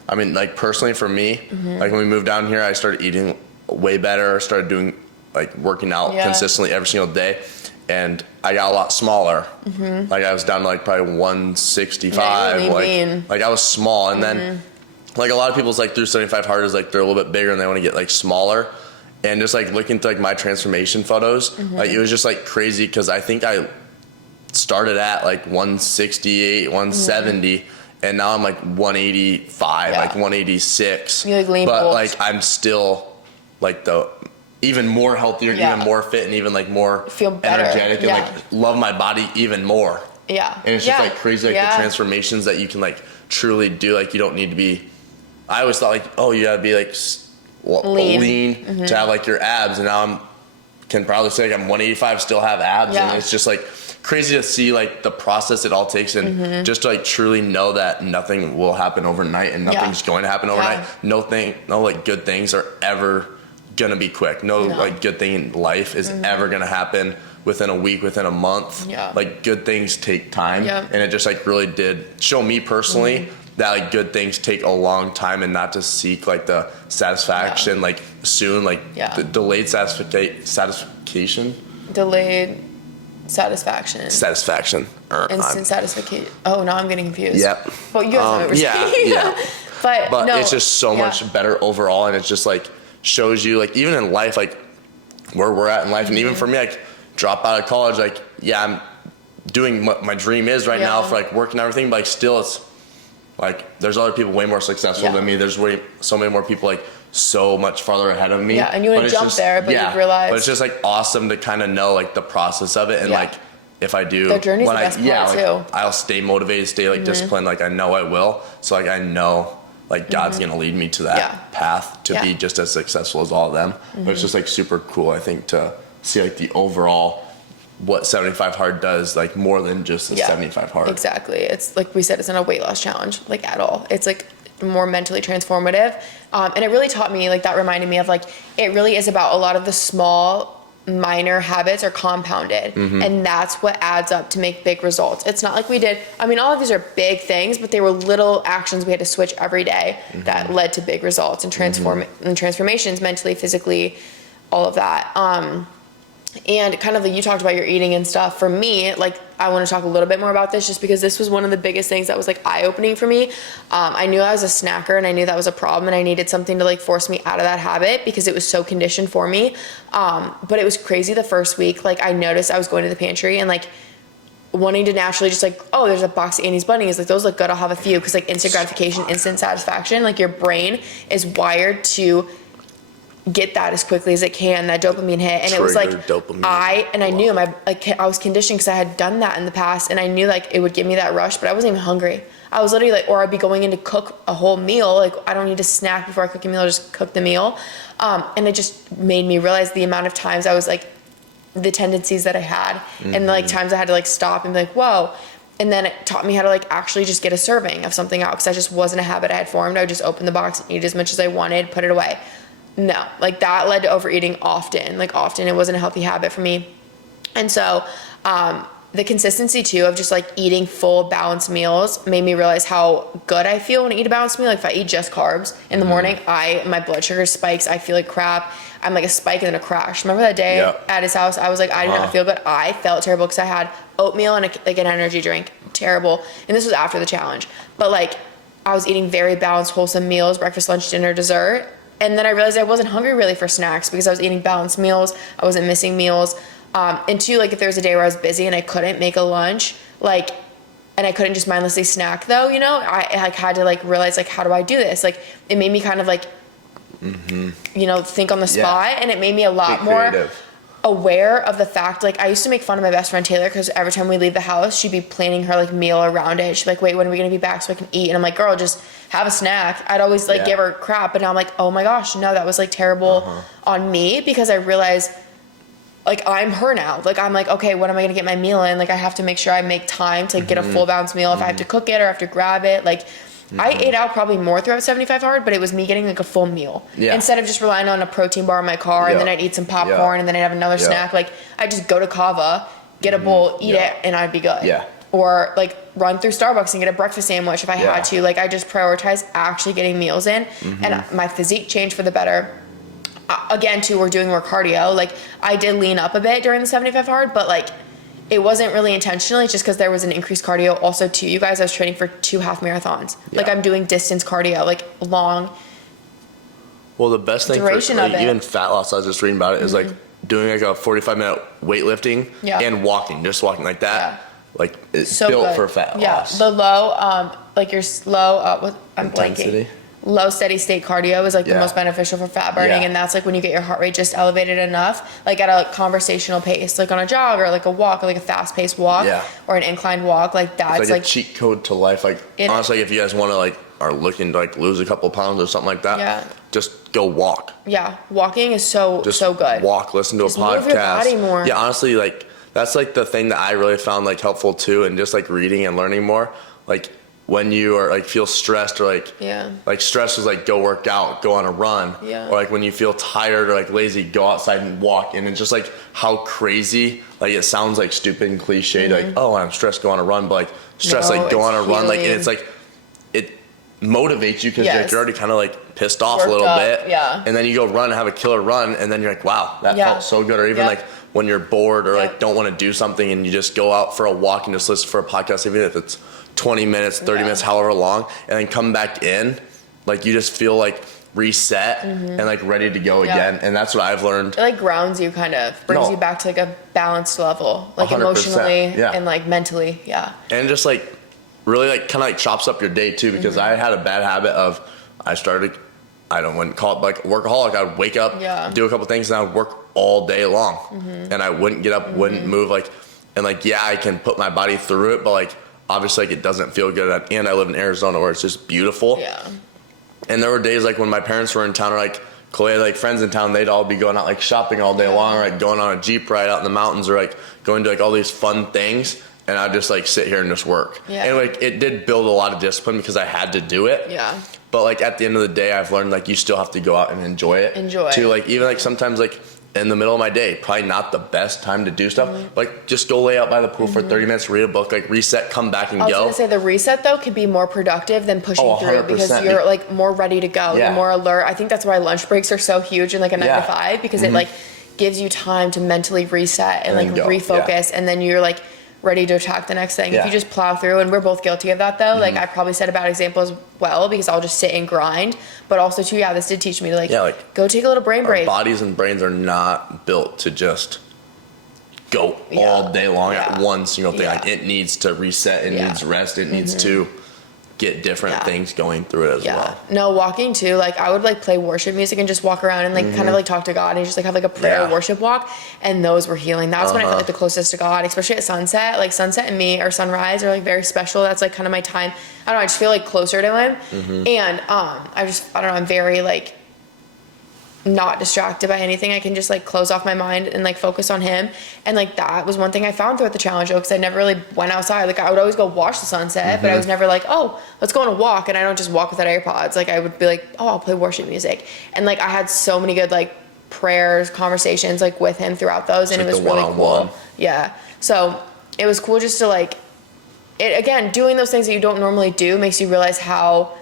I mean, like personally for me, like when we moved down here, I started eating way better, started doing like working out consistently every single day. And I got a lot smaller. Like I was down to like probably 165. Like I was small. And then like a lot of people's like through 75 Hard is like they're a little bit bigger and they want to get like smaller. And just like looking through like my transformation photos, like it was just like crazy, because I think I started at like 168, 170, and now I'm like 185, like 186. You like lean but bulked. Like I'm still like the even more healthier, even more fit, and even like more feel better. Energetic, and like love my body even more. Yeah. And it's just like crazy, like the transformations that you can like truly do. Like you don't need to be, I always thought like, oh, you gotta be like lean to have like your abs, and now can probably say like I'm 185, still have abs, and it's just like crazy to see like the process it all takes, and just to like truly know that nothing will happen overnight, and nothing's going to happen overnight. No like good things are ever gonna be quick. No like good thing in life is ever gonna happen within a week, within a month. Like good things take time, and it just like really did show me personally that like good things take a long time, and not to seek like the satisfaction like soon, like the delayed satisfaction. Satisfaction. Instant satisfaction. Oh, now I'm getting confused. Yep. Well, you guys know what we're saying. Yeah. But no, it's just so much better overall, and it's just like shows you like even in life, like where we're at in life, and even for me, like drop out of college, like I'm doing what my dream is right now for like work and everything, but like still it's like there's other people way more successful than me. There's so many more people like so much farther ahead of me. Yeah, and you want to jump there, but you've realized. But it's just like awesome to kind of know like the process of it, and like if I do, the journey's the best part too. I'll stay motivated, stay like disciplined. Like I know I will. So like I know like God's gonna lead me to that path to be just as successful as all of them. But it's just like super cool, I think, to see like the overall what 75 hard does, like more than just the 75 hard. Exactly. It's like we said, it's not a weight loss challenge like at all. It's like more mentally transformative, and it really taught me, like that reminded me of like it really is about a lot of the small minor habits are compounded, and that's what adds up to make big results. It's not like we did, I mean, all of these are big things, but they were little actions we had to switch every day that led to big results and and transformations mentally, physically, all of that. And kind of like you talked about your eating and stuff. For me, like I want to talk a little bit more about this just because this was one of the biggest things that was like eye-opening for me. I knew I was a snacker and I knew that was a problem, and I needed something to like force me out of that habit because it was so conditioned for me. But it was crazy the first week. Like I noticed I was going to the pantry and like wanting to naturally just like, oh, there's a box of Annie's bunnies. Like those look good. I'll have a few, because like instant gratification, instant satisfaction, like your brain is wired to get that as quickly as it can, that dopamine hit. And it was like dopamine. I knew I was conditioned because I had done that in the past, and I knew like it would give me that rush, but I wasn't even hungry. I was literally like, or I'd be going in to cook a whole meal, like I don't need to snack before I cook a meal, just cook the meal. And it just made me realize the amount of times I was like, the tendencies that I had, and like times I had to like stop and be like, whoa. And then it taught me how to like actually just get a serving of something out, because that just wasn't a habit I had formed. I would just open the box and eat as much as I wanted, put it away. No, like that led to overeating often. Like often it wasn't a healthy habit for me. And so the consistency too of just like eating full balanced meals made me realize how good I feel when I eat a balanced meal. Like if I eat just carbs in the morning, my blood sugar spikes. I feel like crap. I'm like a spike and then a crash. Remember that day at his house? I was like, I did not feel good. I felt terrible because I had oatmeal and like an energy drink. Terrible. And this was after the challenge. But like I was eating very balanced, wholesome meals, breakfast, lunch, dinner, dessert. And then I realized I wasn't hungry really for snacks because I was eating balanced meals. I wasn't missing meals. And two, like if there was a day where I was busy and I couldn't make a lunch, like, and I couldn't just mindlessly snack though, you know, I like had to like realize like, how do I do this? Like it made me kind of like, you know, think on the spot, and it made me a lot more aware of the fact, like I used to make fun of my best friend Taylor because every time we leave the house, she'd be planning her like meal around it. She'd be like, wait, when are we gonna be back so I can eat? And I'm like, girl, just have a snack. I'd always like give her crap, but now I'm like, oh my gosh, no, that was like terrible on me, because I realized like I'm her now. Like I'm like, okay, when am I gonna get my meal in? Like I have to make sure I make time to like, get a full balanced meal if I have to cook it or I have to grab it. Like I ate out probably more throughout 75 hard, but it was me getting like a full meal instead of just relying on a protein bar in my car and then I'd eat some popcorn and then I'd have another snack. Like I'd just go to Kava, get a bowl, eat it, and I'd be good. Or like run through Starbucks and get a breakfast sandwich if I had to. Like I just prioritized actually getting meals in, and my physique changed for the better. Again, too, we're doing more cardio. Like I did lean up a bit during the 75 hard, but like it wasn't really intentionally. It's just because there was an increased cardio. Also, too, you guys, I was training for 2 half marathons. Like I'm doing distance cardio, like long. Well, the best thing for like, even fat loss, I was just reading about it, is like doing like a 45-minute weightlifting and walking, just walking like that. Like it's so built for fat loss. The low, like your slow, I'm blanking. Low steady state cardio is like the most beneficial for fat burning, and that's like when you get your heart rate just elevated enough, like at a like, conversational pace, like on a jog or like a walk, or like a fast paced walk or an inclined walk, like that's it's like a cheat code to life. Like honestly, if you guys want to like are looking to like lose a couple pounds or something like that, just go walk. Walking is so good. Walk, listen to a podcast. Move your body more. Yeah, honestly, like that's like the thing that I really found like helpful too, and just like reading and learning more, like when you are like feel stressed or like stress is like go work out, go on a run, or like when you feel tired or like lazy, go outside and walk. And it's just like how crazy, like it sounds like stupid and cliche, like, oh, I'm stressed, go on a run, but like stress, like go on a run, like, and it's like it motivates you because you're already kind of like pissed off a little bit, and then you go run and have a killer run, and then you're like, wow, that felt so good. Or even like when you're bored or like don't want to do something and you just go out for a walk and just listen for a podcast, even if it's 20 minutes, 30 minutes, however long, and then come back in, like you just feel like reset and like ready to go again. And that's what I've learned. It like grounds you, kind of brings you back to like a balanced level, like 100%, emotionally and like mentally. And just like really like kind of like chops up your day too, because I had a bad habit of, I wouldn't call it like workaholic. I would wake up, do a couple things, and I would work all day long, and I wouldn't get up, wouldn't move, like, and like, I can put my body through it, but like, obviously like it doesn't feel good. And I live in Arizona where it's just beautiful. And there were days like when my parents were in town, or like Chloe had like friends in town, they'd all be going out like shopping all day long, or like going on a Jeep ride out in the mountains, or like going to like all these fun things. And I'd just like sit here and just work. And like it did build a lot of discipline because I had to do it. But like at the end of the day, I've learned like you still have to go out and enjoy it. Too, like even like sometimes like in the middle of my day, probably not the best time to do stuff. Like just go lay out by the pool for 30 minutes, read a book, like reset, come back and go. I was gonna say the reset though can be more productive than pushing through, because you're like more ready to go. You're more alert. I think that's why lunch breaks are so huge in like a 9 to 5, because it like gives you time to mentally reset and like refocus, and then you're like ready to attack the next thing. If you just plow through, and we're both guilty of that though, like I probably set a bad example as well, because I'll just sit and grind, but also too, this did teach me to like go take a little brain break. Bodies and brains are not built to just go all day long at one single thing. Like it needs to reset, it needs rest, it needs to get different things going through it as well. No, walking too, like I would like play worship music and just walk around and like kind of like talk to God and just like have like a prayer worship walk, and those were healing. That was when I felt like the closest to God, especially at sunset. Like sunset and me, or sunrise, are like very special. That's like kind of my time. I don't know, I just feel like closer to him. And I don't know, I'm very like not distracted by anything. I can just like close off my mind and like focus on him. And like that was one thing I found throughout the challenge, because I never really went outside. Like I would always go watch the sunset, but I was never like, oh, let's go on a walk. And I don't just walk without AirPods. Like I would be like, oh, I'll play worship music. And like I had so many good like prayers, conversations like with him throughout those, and it was really cool. So it was cool just to like it, again, doing those things that you don't normally do makes you realize how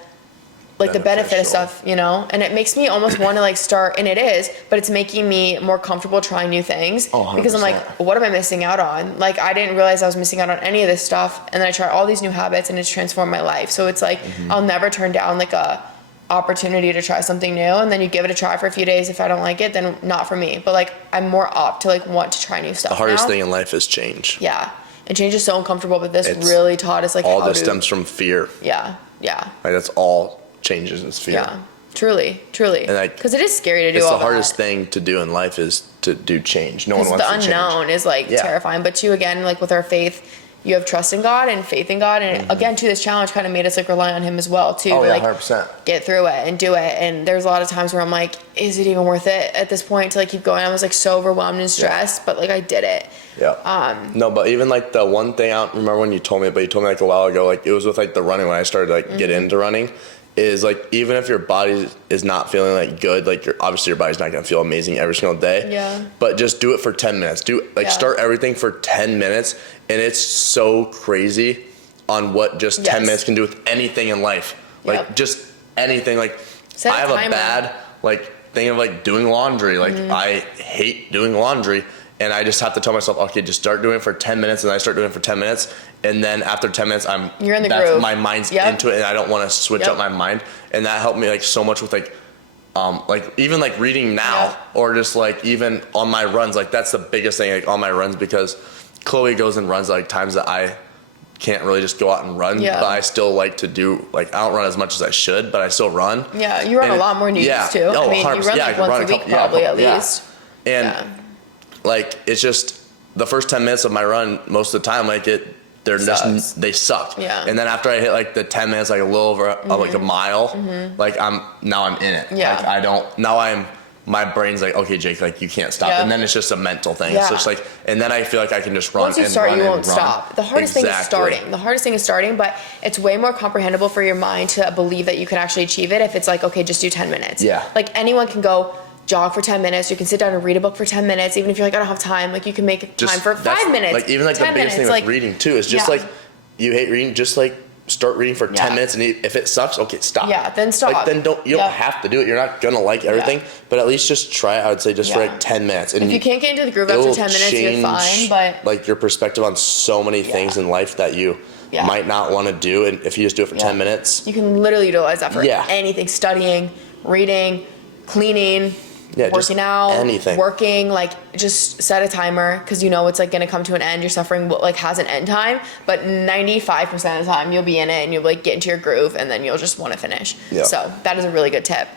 like the benefit of stuff, you know, and it makes me almost want to like start, and it is, but it's making me more comfortable trying new things, because I'm like, what am I missing out on? Like I didn't realize I was missing out on any of this stuff, and then I tried all these new habits, and it's transformed my life. So it's like I'll never turn down like a opportunity to try something new, and then you give it a try for a few days. If I don't like it, then not for me. But like I'm more apt to like want to try new stuff. The hardest thing in life is change. And change is so uncomfortable, but this really taught us like all this stems from fear. Like that's all changes in fear. Truly. And like, because it is scary to do all that. It's the hardest thing to do in life is to do change. No one wants to change. The unknown is like terrifying. But too, again, like with our faith, you have trust in God and faith in God. And again, too, this challenge kind of made us like rely on him as well too. To like 100%. Get through it and do it. And there's a lot of times where I'm like, is it even worth it at this point to like keep going? I was like so overwhelmed and stressed, but like I did it. No, but even like the one thing, I don't remember when you told me, but you told me like a while ago, like it was with like the running, when I started to like get into running, is like even if your body is not feeling like good, like obviously your body's not gonna feel amazing every single day. But just do it for 10 minutes. Start everything for 10 minutes, and it's so crazy on what just 10 minutes can do with anything in life. Like just anything. Like I have a bad like thing of like doing laundry. Like I hate doing laundry. And I just have to tell myself, okay, just start doing it for 10 minutes, and I start doing it for 10 minutes, and then after 10 minutes, you're in the groove. My mind's into it, and I don't want to switch up my mind, and that helped me like so much with like even like reading now, or just like even on my runs, like that's the biggest thing, like on my runs, because Chloe goes and runs like times that I can't really just go out and run, but I still like to do, like I don't run as much as I should, but I still run. You run a lot more than you used to. I mean, you run like once a week probably at least. And like it's just the first 10 minutes of my run, most of the time, like they suck. And then after I hit like the 10 minutes, like a little over like a mile, like I'm in it. Like my brain's like, okay, Jake, like you can't stop. And then it's just a mental thing. So it's like, and then I feel like I can just run. Once you start, you won't stop. The hardest thing is starting. The hardest thing is starting, but it's way more comprehensible for your mind to believe that you can actually achieve it if it's like, okay, just do 10 minutes. Like anyone can go jog for 10 minutes. You can sit down and read a book for 10 minutes. Even if you're like, I don't have time, like you can make time for 5 minutes. Like even like the biggest thing with reading too is just like, you hate reading, just like start reading for 10 minutes, and if it sucks, okay, stop. Yeah, then stop. Like, then you don't have to do it. You're not gonna like everything, but at least just try it. I would say just for like 10 minutes. And if you can't get into the groove after 10 minutes, you're fine. But like your perspective on so many things in life that you might not want to do, and if you just do it for 10 minutes, you can literally utilize that for anything: studying, reading, cleaning. Working out, anything. Working, like just set a timer because you know it's like gonna come to an end. Your suffering like has an end time, but 95% of the time you'll be in it and you'll like get into your groove and then you'll just want to finish. So that is a really good tip.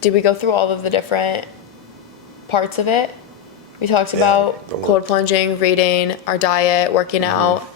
Did we go through all of the different parts of it? We talked about cold plunging, reading, our diet, working out.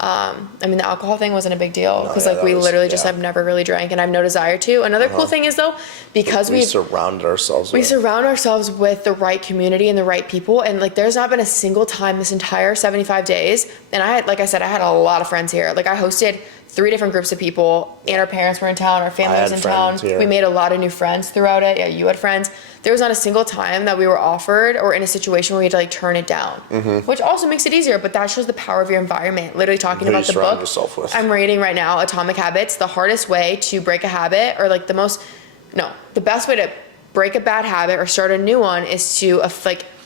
I mean, the alcohol thing wasn't a big deal because we literally just have never really drank, and I have no desire to. Another cool thing is though, because we surround ourselves with the right community and the right people, and like there's not been a single time this entire 75 days, and I had a lot of friends here. Like I hosted 3 different groups of people, and our parents were in town, our family was in town. Here. We made a lot of new friends throughout it. Yeah, you had friends. There was not a single time that we were offered or in a situation where we had to like turn it down, which also makes it easier, but that shows the power of your environment. Literally talking about the book I'm reading right now, Atomic Habits, the hardest way to break a habit, or like the best way to break a bad habit or start a new one is to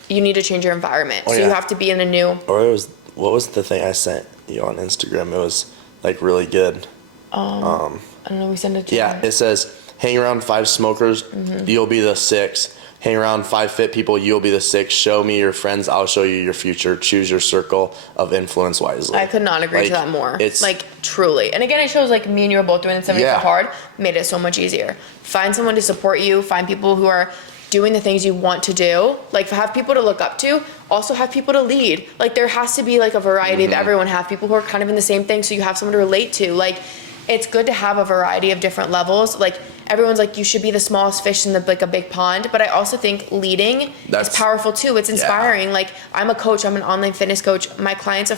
you need to change your environment. You have to be in a new. Or what was the thing I sent you on Instagram? It was like really good. I don't know. We sent it to you. It says, hang around 5 smokers, you'll be the 6. Hang around 5 fit people, you'll be the 6. Show me your friends, I'll show you your future. Choose your circle of influence wisely. I could not agree to that more. It's like truly. And again, it shows like me and you were both doing the 75 hard, made it so much easier. Find someone to support you, find people who are doing the things you want to do, like have people to look up to, also have people to lead. Like there has to be like a variety of everyone, have people who are kind of in the same thing so you have someone to relate to. Like it's good to have a variety of different levels. Like everyone's like, you should be the smallest fish in a big pond. But I also think leading is powerful too. It's inspiring. Like I'm a coach, I'm an online fitness coach. My client's I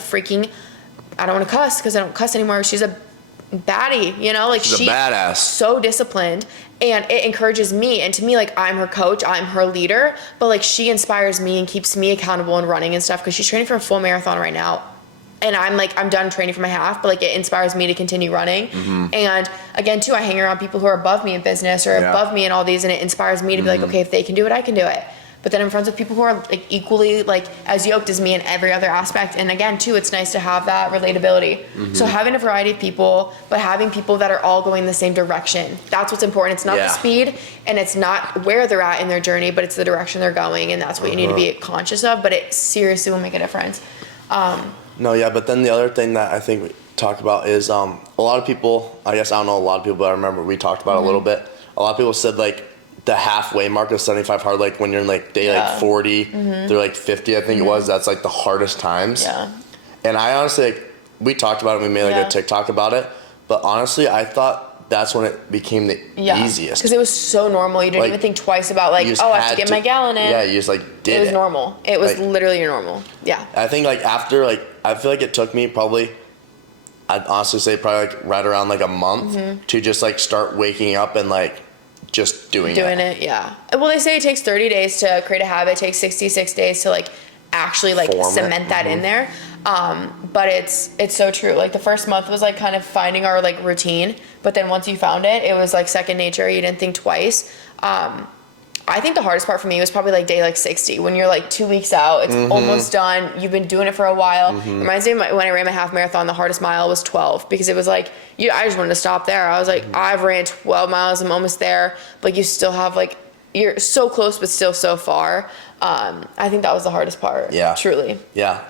don't want to cuss because I don't cuss anymore. She's a baddie, you know, like she's a badass. So disciplined, and it encourages me. And to me, like I'm her coach, I'm her leader, but like she inspires me and keeps me accountable and running and stuff because she's training for a full marathon right now. And I'm done training for my half, but like it inspires me to continue running. And again, too, I hang around people who are above me in business or above me in all these, and it inspires me to be like, okay, if they can do it, I can do it. But then I'm friends with people who are like equally like as yoked as me in every other aspect. And again, too, it's nice to have that relatability. So having a variety of people, but having people that are all going the same direction. That's what's important. It's not the speed and it's not where they're at in their journey, but it's the direction they're going. And that's what you need to be conscious of. But it seriously will make a difference. But then the other thing that I think we talk about is a lot of people, I guess I don't know a lot of people, but I remember we talked about it a little bit. A lot of people said like the halfway mark of 75 hard, like when you're in like day like 40 through like 50, I think it was, that's like the hardest times. And I honestly, like, we talked about it, we made like a TikTok about it, but honestly I thought that's when it became the easiest. Because it was so normal. You didn't even think twice about like, oh, I have to get my gallon in. Yeah, you just like did it. It was normal. It was like, literally your normal. Yeah. I think like after like, I feel like it took me probably, I'd honestly say probably like right around like a month to just like start waking up and like just doing it. Yeah. Well, they say it takes 30 days to create a habit. It takes 66 days to like actually like cement that in there. But it's so true. Like the first month was like kind of finding our like routine, but then once you found it, it was like second nature. You didn't think twice. I think the hardest part for me was probably like day like 60 when you're like 2 weeks out, it's almost done. You've been doing it for a while. Reminds me of when I ran my half marathon, the hardest mile was 12 because it was like, I just wanted to stop there. I was like, I've ran 12 miles. I'm almost there. But you still have like, you're so close, but still so far. I think that was the hardest part. Yeah. Truly. Yeah.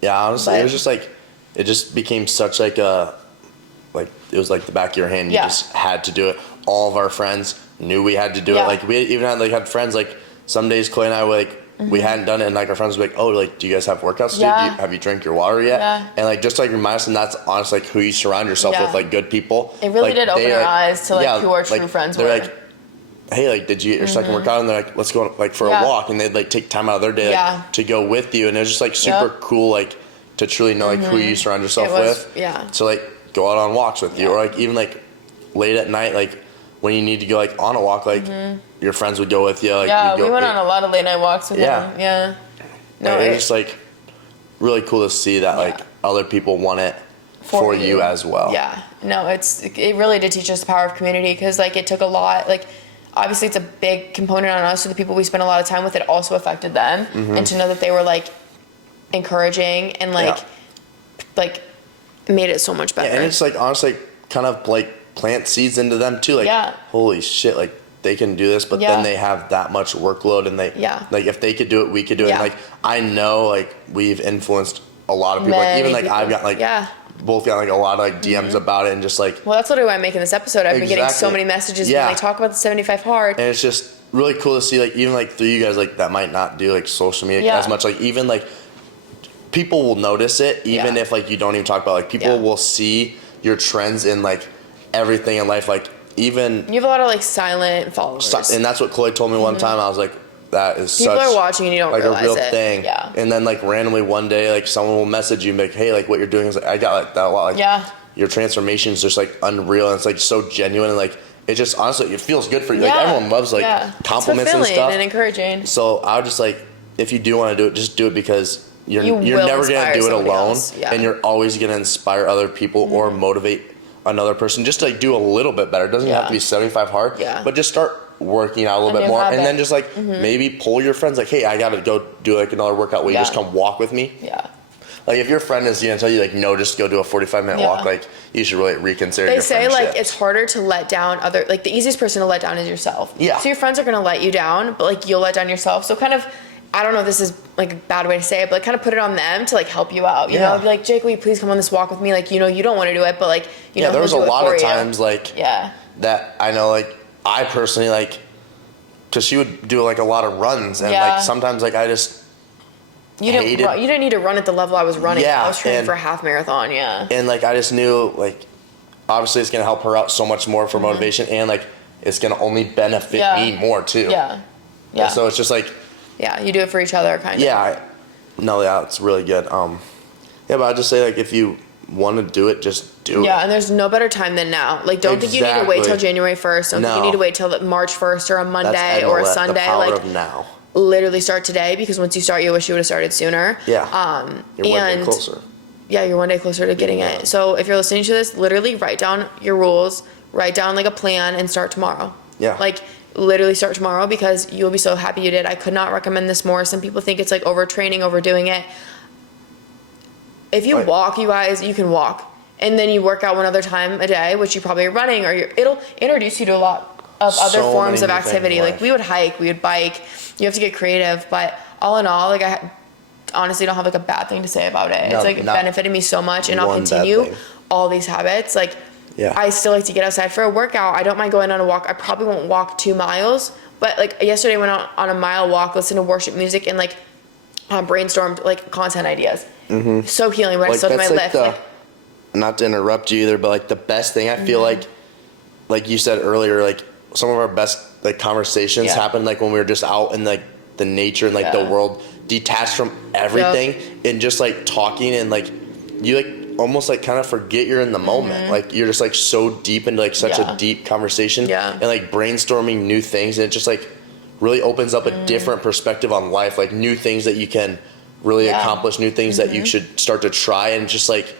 Yeah. Honestly, it was just like, it just became such like a, like, it was like the back of your hand. You just had to do it. All of our friends knew we had to do it. Like we even had friends, like some days Clay and I were like, we hadn't done it, and like our friends were like, oh, like, do you guys have workouts to do? Have you drank your water yet? And like just to, like remind us, and that's honestly like who you surround yourself with, like good people. It really like, did open our eyes to like who our true friends were. They're like, hey, like, did you get your second workout? And they're like, let's go like for a walk, and they'd like take time out of their day to go with you, and it was just like super cool, like to truly know like who you surround yourself with. So like go out on walks with you, or like even like late at night, like when you need to go like on a walk, like your friends would go with you. Like, we went on a lot of late night walks with them. Yeah. No, it's just like really cool to see that like other people want it for you as well. Yeah. No, it really did teach us the power of community, because like it took a lot, like obviously it's a big component on us, so the people we spent a lot of time with, it also affected them. And to know that they were like encouraging and like made it so much better. Yeah, and it's like honestly kind of like plant seeds into them too, like holy shit, like they can do this, but then they have that much workload, and they like if they could do it, we could do it. And like I know like we've influenced a lot of people, like even like people. I've got like both got like a lot of like DMs about it, and just like, well, that's literally why I'm making this episode. I've been getting so many messages when they talk about the 75 hard, and it's just really cool to see, like even like through you guys like that might not do like social media as much, like even like people will notice it, even if like you don't even talk about, like people will see your trends in like everything in life, like even you have a lot of like silent followers, and that's what Chloe told me one time. I was like, that is people are watching and you don't like realize a real it. thing. And then like randomly one day like someone will message you and be like, hey, like what you're doing is like, I got like that a lot, like your transformation is just like unreal, and it's like so genuine, and like it just honestly it feels good for you. Like everyone loves like compliments and stuff, and encouraging. So I would just like, if you do want to do it, just do it, because you're never gonna do it alone, and you're always gonna inspire other people or motivate another person just to like do a little bit better. It doesn't have to be 75 hard, but just start working out a little bit more, and then just like maybe pull your friends, like, hey, I gotta go do like another workout, will you just come walk with me? Like if your friend is gonna tell you like, no, just go do a 45-minute walk, like you should really reconsider your friendship. They say like it's harder to let down other, like the easiest person to let down is yourself. So your friends are gonna let you down, but like you'll let down yourself. So kind of, I don't know if this is like a bad way to say it, but like kind of put it on them to like help you out. You know, be like, Jake, will you please come on this walk with me? Like, you know, you don't want to do it, but like, you know, there was a lot of times like that I know, like I personally like, because she would do like a lot of runs, and like sometimes like I just you didn't need to run at the level I was running. I was training for a half marathon. And like I just knew like obviously it's gonna help her out so much more for motivation, and like it's gonna only benefit me more too. And so it's just like you do it for each other, kind of. It's really good. But I'd just say like if you want to do it, just do it. And there's no better time than now. Like don't think you need to wait till January 1st. Don't think you need to wait till March 1st or a Monday or a Sunday. The power like of now. Literally start today, because once you start, you wish you would have started sooner. You're one day closer. You're one day closer to getting it. So if you're listening to this, literally write down your rules, write down like a plan, and start tomorrow. Like literally start tomorrow, because you'll be so happy you did. I could not recommend this more. Some people think it's like overtraining, overdoing it. If you walk, you guys, you can walk. And then you work out one other time a day, which you probably are running, or it'll introduce you to a lot of other forms of activity. Like we would hike, we would bike. You have to get creative, but all in all, like I honestly don't have like a bad thing to say about it. It's like it benefited me so much, and I'll continue all these habits. Like I still like to get outside for a workout. I don't mind going on a walk. I probably won't walk 2 miles, but like yesterday I went out on a mile walk, listened to worship music, and like brainstormed like content ideas. So healing when I stood on my lift. Not to interrupt you either, but like the best thing I feel like you said earlier, like some of our best like conversations happen like when we were just out in like the nature and like the world, detached from everything, and just like talking, and like you like almost like kind of forget you're in the moment. Like you're just like so deep into like such a deep conversation, and like brainstorming new things, and it just like really opens up a different perspective on life, like new things that you can really accomplish, new things that you should start to try, and just like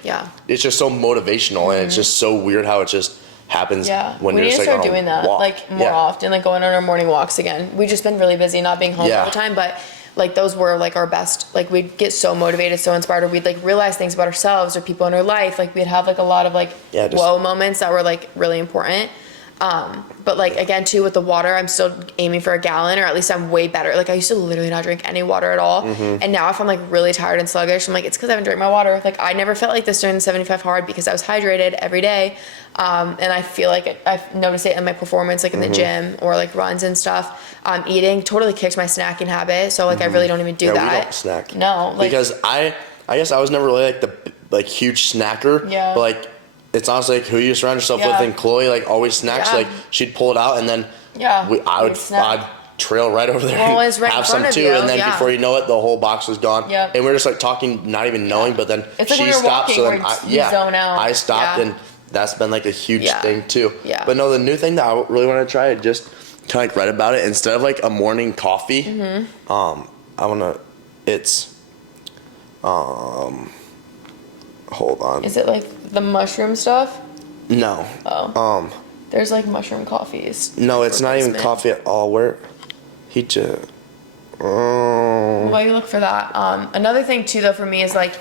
it's just so motivational, and it's just so weird how it just happens when you're just like start doing that like more often, like going on our morning walks again. We've just been really busy not being home all the time, but like those were like our best. Like we'd get so motivated, so inspired, or we'd like realize things about ourselves or people in our life. Like we'd have like a lot of like whoa moments that were like really important. But like again too, with the water, I'm still aiming for a gallon, or at least I'm way better. Like I used to literally not drink any water at all, and now if I'm like really tired and sluggish, I'm like, it's because I haven't drank my water. Like I never felt like this during the 75 hard, because I was hydrated every day, and I feel like I've noticed it in my performance, like in the gym or like runs and stuff. Eating totally kicked my snacking habit, so like I really don't even do that. We don't snack. No, like, because I guess I was never really like the huge snacker, but like it's honestly like who you surround yourself with, and Chloe like always snacks. Like she'd pull it out, and then I'd trail right over there and have some too, and then before you know it, the whole box was gone. And we're just like talking, not even knowing, but then it's like she stopped, so then zone out. I stopped, and that's been like a huge thing too. But no, the new thing that I really want to try, I just kind of like read about it, instead of like a morning coffee, hold on. Is it like the mushroom stuff? No. Oh. There's like mushroom coffees. No, it's not even coffee at all. Where he just. While you look for that, another thing too though for me is like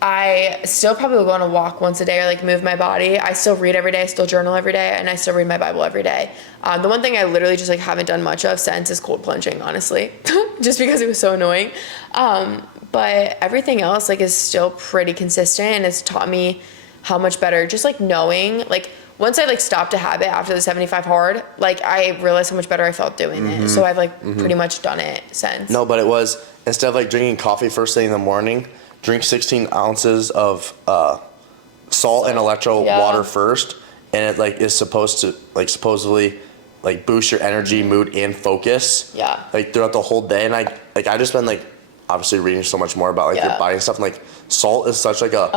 I still probably will go on a walk once a day or like move my body. I still read every day, I still journal every day, and I still read my Bible every day. The one thing I literally just like haven't done much of since is cold plunging, honestly, just because it was so annoying. But everything else like is still pretty consistent, and it's taught me how much better just like knowing like once I like stopped a habit after the 75 hard, like I realized how much better I felt doing it. So I've like pretty much done it since. No, but it was instead of like drinking coffee first thing in the morning, drink 16 ounces of salt and electro water first, and it like is supposed to like supposedly like boost your energy, mood, and focus. Yeah. Like throughout the whole day, and I just been like obviously reading so much more about like your body and stuff. And, like salt is such like a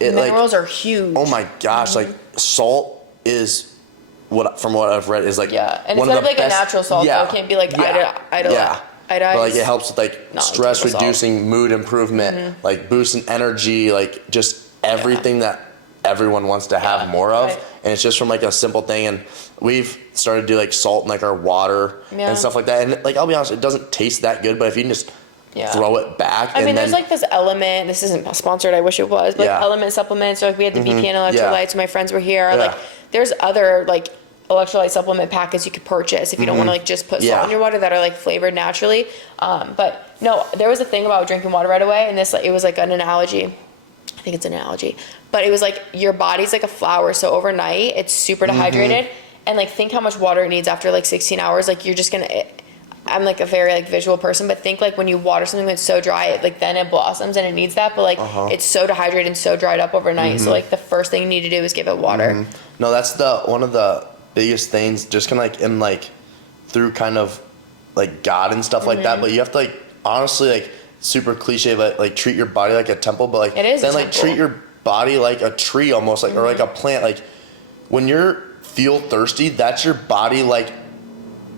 minerals are huge. Oh my gosh, like salt is from what I've read is like and one it's of the like best, a natural salt, so it can't be like iodized. But like it helps with like stress reducing, mood improvement, like boosting energy, like just everything that everyone wants to have more of. And it's just from like a simple thing. And we've started to do like salt in like our water and stuff like that. And like I'll be honest, it doesn't taste that good, but if you can just throw it back. I mean, there's like this Element. This isn't sponsored. I wish it was. But like Element supplements. Or like we had the BPN electrolytes. When my friends were here. Like there's other like electrolyte supplement packets you could purchase if you don't want to like just put salt in your water that are like flavored naturally. But no, there was a thing about drinking water right away, and this like, it was like an analogy. I think it's an analogy, but it was like your body's like a flower. So overnight it's super dehydrated, and like think how much water it needs after like 16 hours. Like you're just gonna. I'm like a very like visual person, but think like when you water something that's so dry, it, like then it blossoms and it needs that, but like it's so dehydrated and so dried up overnight. So like the first thing you need to do is give it water. No, that's one of the biggest things, just kind of like in like through kind of like God and stuff like that. But you have to like honestly like super cliche, but like treat your body like a temple, but like it is then like treat your body like a tree almost, like or like a plant. Like when you're feel thirsty, that's your body like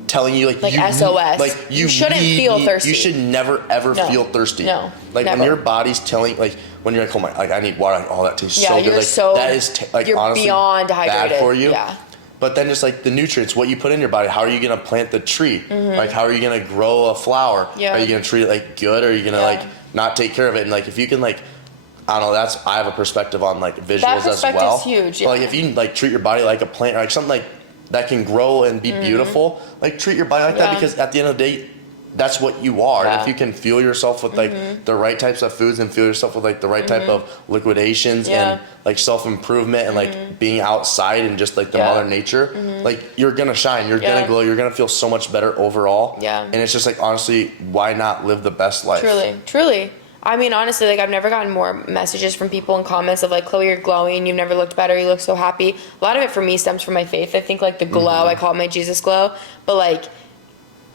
telling you like you, SOS. Like you shouldn't feel thirsty. You should never ever feel thirsty. No. Like never. when your body's telling like when you're like, oh my, like I need water. Like, oh, that tastes so good. Like that is like you're honestly beyond dehydrated. Bad for you. Yeah. But then just like the nutrients, what you put in your body, how are you gonna plant the tree? Like how are you gonna grow a flower? Are you gonna treat it like good, or are you gonna like not take care of it? And like if you can like, I don't know, I have a perspective on like visuals as well. That perspective's huge. But, like if you like treat your body like a plant, or like something like that can grow and be beautiful, like treat your body like that, because at the end of the day, that's what you are. And if you can fuel yourself with like the right types of foods, and fuel yourself with like the right type of liquidations and like self-improvement and like being outside and just like the mother nature, like you're gonna shine, you're gonna glow, you're gonna feel so much better overall. And it's just like, honestly, why not live the best life? Truly. I mean, honestly, like I've never gotten more messages from people in comments of like, Chloe, you're glowing, you've never looked better, you look so happy. A lot of it for me stems from my faith. I think like the glow, I call it my Jesus glow, but like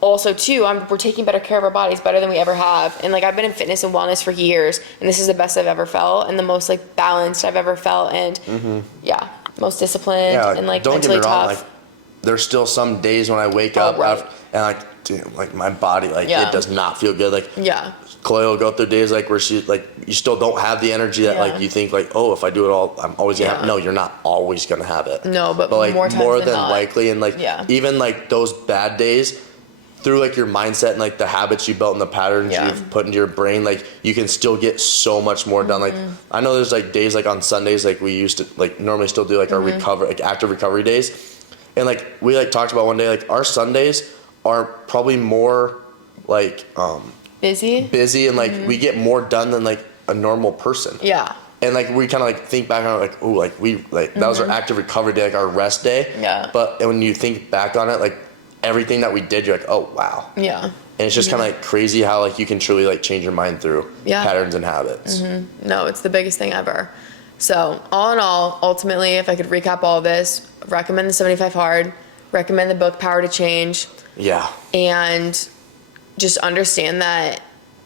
also too, we're taking better care of our bodies, better than we ever have. And like I've been in fitness and wellness for years, and this is the best I've ever felt and the most like balanced I've ever felt, and most disciplined and like don't mentally get me wrong, tough. like there's still some days when I wake up and like, dude, like my body, like it does not feel good. Like Chloe will go through days like where she like you still don't have the energy that like you think like, oh, if I do it all, I'm always gonna have. No, you're not always gonna have it. No, but like more times more than than not. likely, and like even like those bad days, through like your mindset and like the habits you built and the patterns you've put into your brain, like you can still get so much more done. Like I know there's like days like on Sundays, like we used to like normally still do like our like active recovery days, and like we like talked about one day, like our Sundays are probably more like busy and like we get more done than like a normal person. And like we kind of like think back on it, like, oh, like we like that was our active recovery day, like our rest day. But when you think back on it, like everything that we did, you're like, oh wow. And it's just kind of like crazy how like you can truly like change your mind through patterns and habits. No, it's the biggest thing ever. So all in all, ultimately, if I could recap all of this, recommend the 75 Hard, recommend the book Power to Change. And just understand that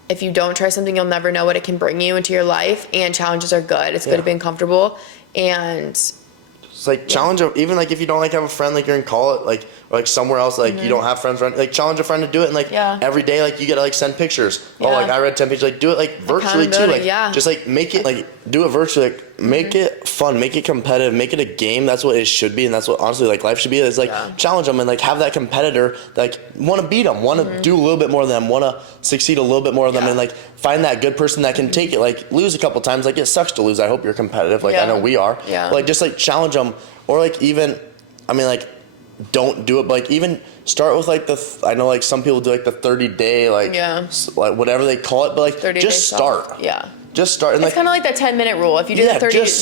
if you don't try something, you'll never know what it can bring you into your life, and challenges are good. It's good to be uncomfortable, and it's like challenge even like if you don't like have a friend, like you're in college, like or like somewhere else, like you don't have friends, like challenge a friend to do it, and like every day, like you gotta like send pictures. Oh, like I read 10 pages, like do it like virtually too, like just like make it like do it virtually. Like, make it fun, make it competitive, make it a game. That's what it should be, and that's what honestly like life should be. Is like challenge them and like have that competitor that like want to beat them, want to do a little bit more than them, want to succeed a little bit more than them, and like find that good person that can take it. Like lose a couple times, like it sucks to lose. I hope you're competitive. Like I know we are. Yeah. Like just like challenge them, or like even, I mean like, don't do it. But like even start with like I know like some people do like the 30-day like like whatever they call it, but like just start. Soft. Yeah. Just start. And it's kind of like that 10-minute rule. If you do the 30 days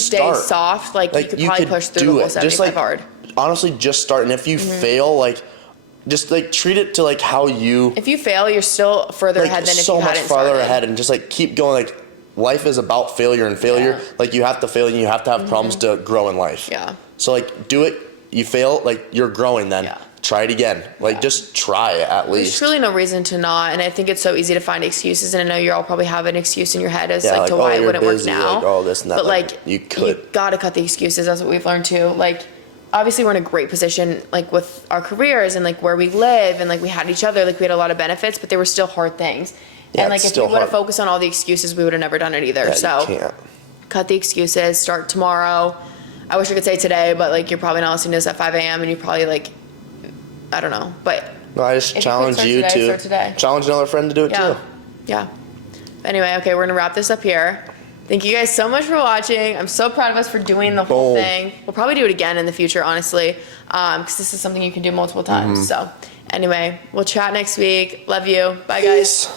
soft, like you could probably push through the whole 75 hard. Honestly, just start. And if you fail, like, just like treat it to like how you. If you fail, you're still further ahead than if you hadn't started. So much farther ahead, and just like keep going. Like life is about failure and failure. Like you have to fail and you have to have problems to grow in life. Yeah. So like do it. You fail, like you're growing then. Yeah. Try it again. Like just try it at least. There's truly no reason to not, and I think it's so easy to find excuses. And I know you all probably have an excuse in your head as like to why it wouldn't work now. Like, oh, this and that. But like you gotta cut the excuses. That's what we've learned too. Like obviously we're in a great position like with our careers and like where we live and like we had each other. Like we had a lot of benefits, but there were still hard things. Yeah, and like if we would have focused on all the excuses, we would have never done it either. So cut the excuses. Start tomorrow. I wish I could say today, but like you're probably not listening to this at 5 a.m. and you probably like. I don't know, but no, I just challenge you to challenge another friend to do it too. Yeah. Anyway, okay, we're gonna wrap this up here. Thank you guys so much for watching. I'm so proud of us for doing the whole thing. We'll probably do it again in the future, honestly, because this is something you can do multiple times. So anyway, we'll chat next week. Love you. Bye, guys.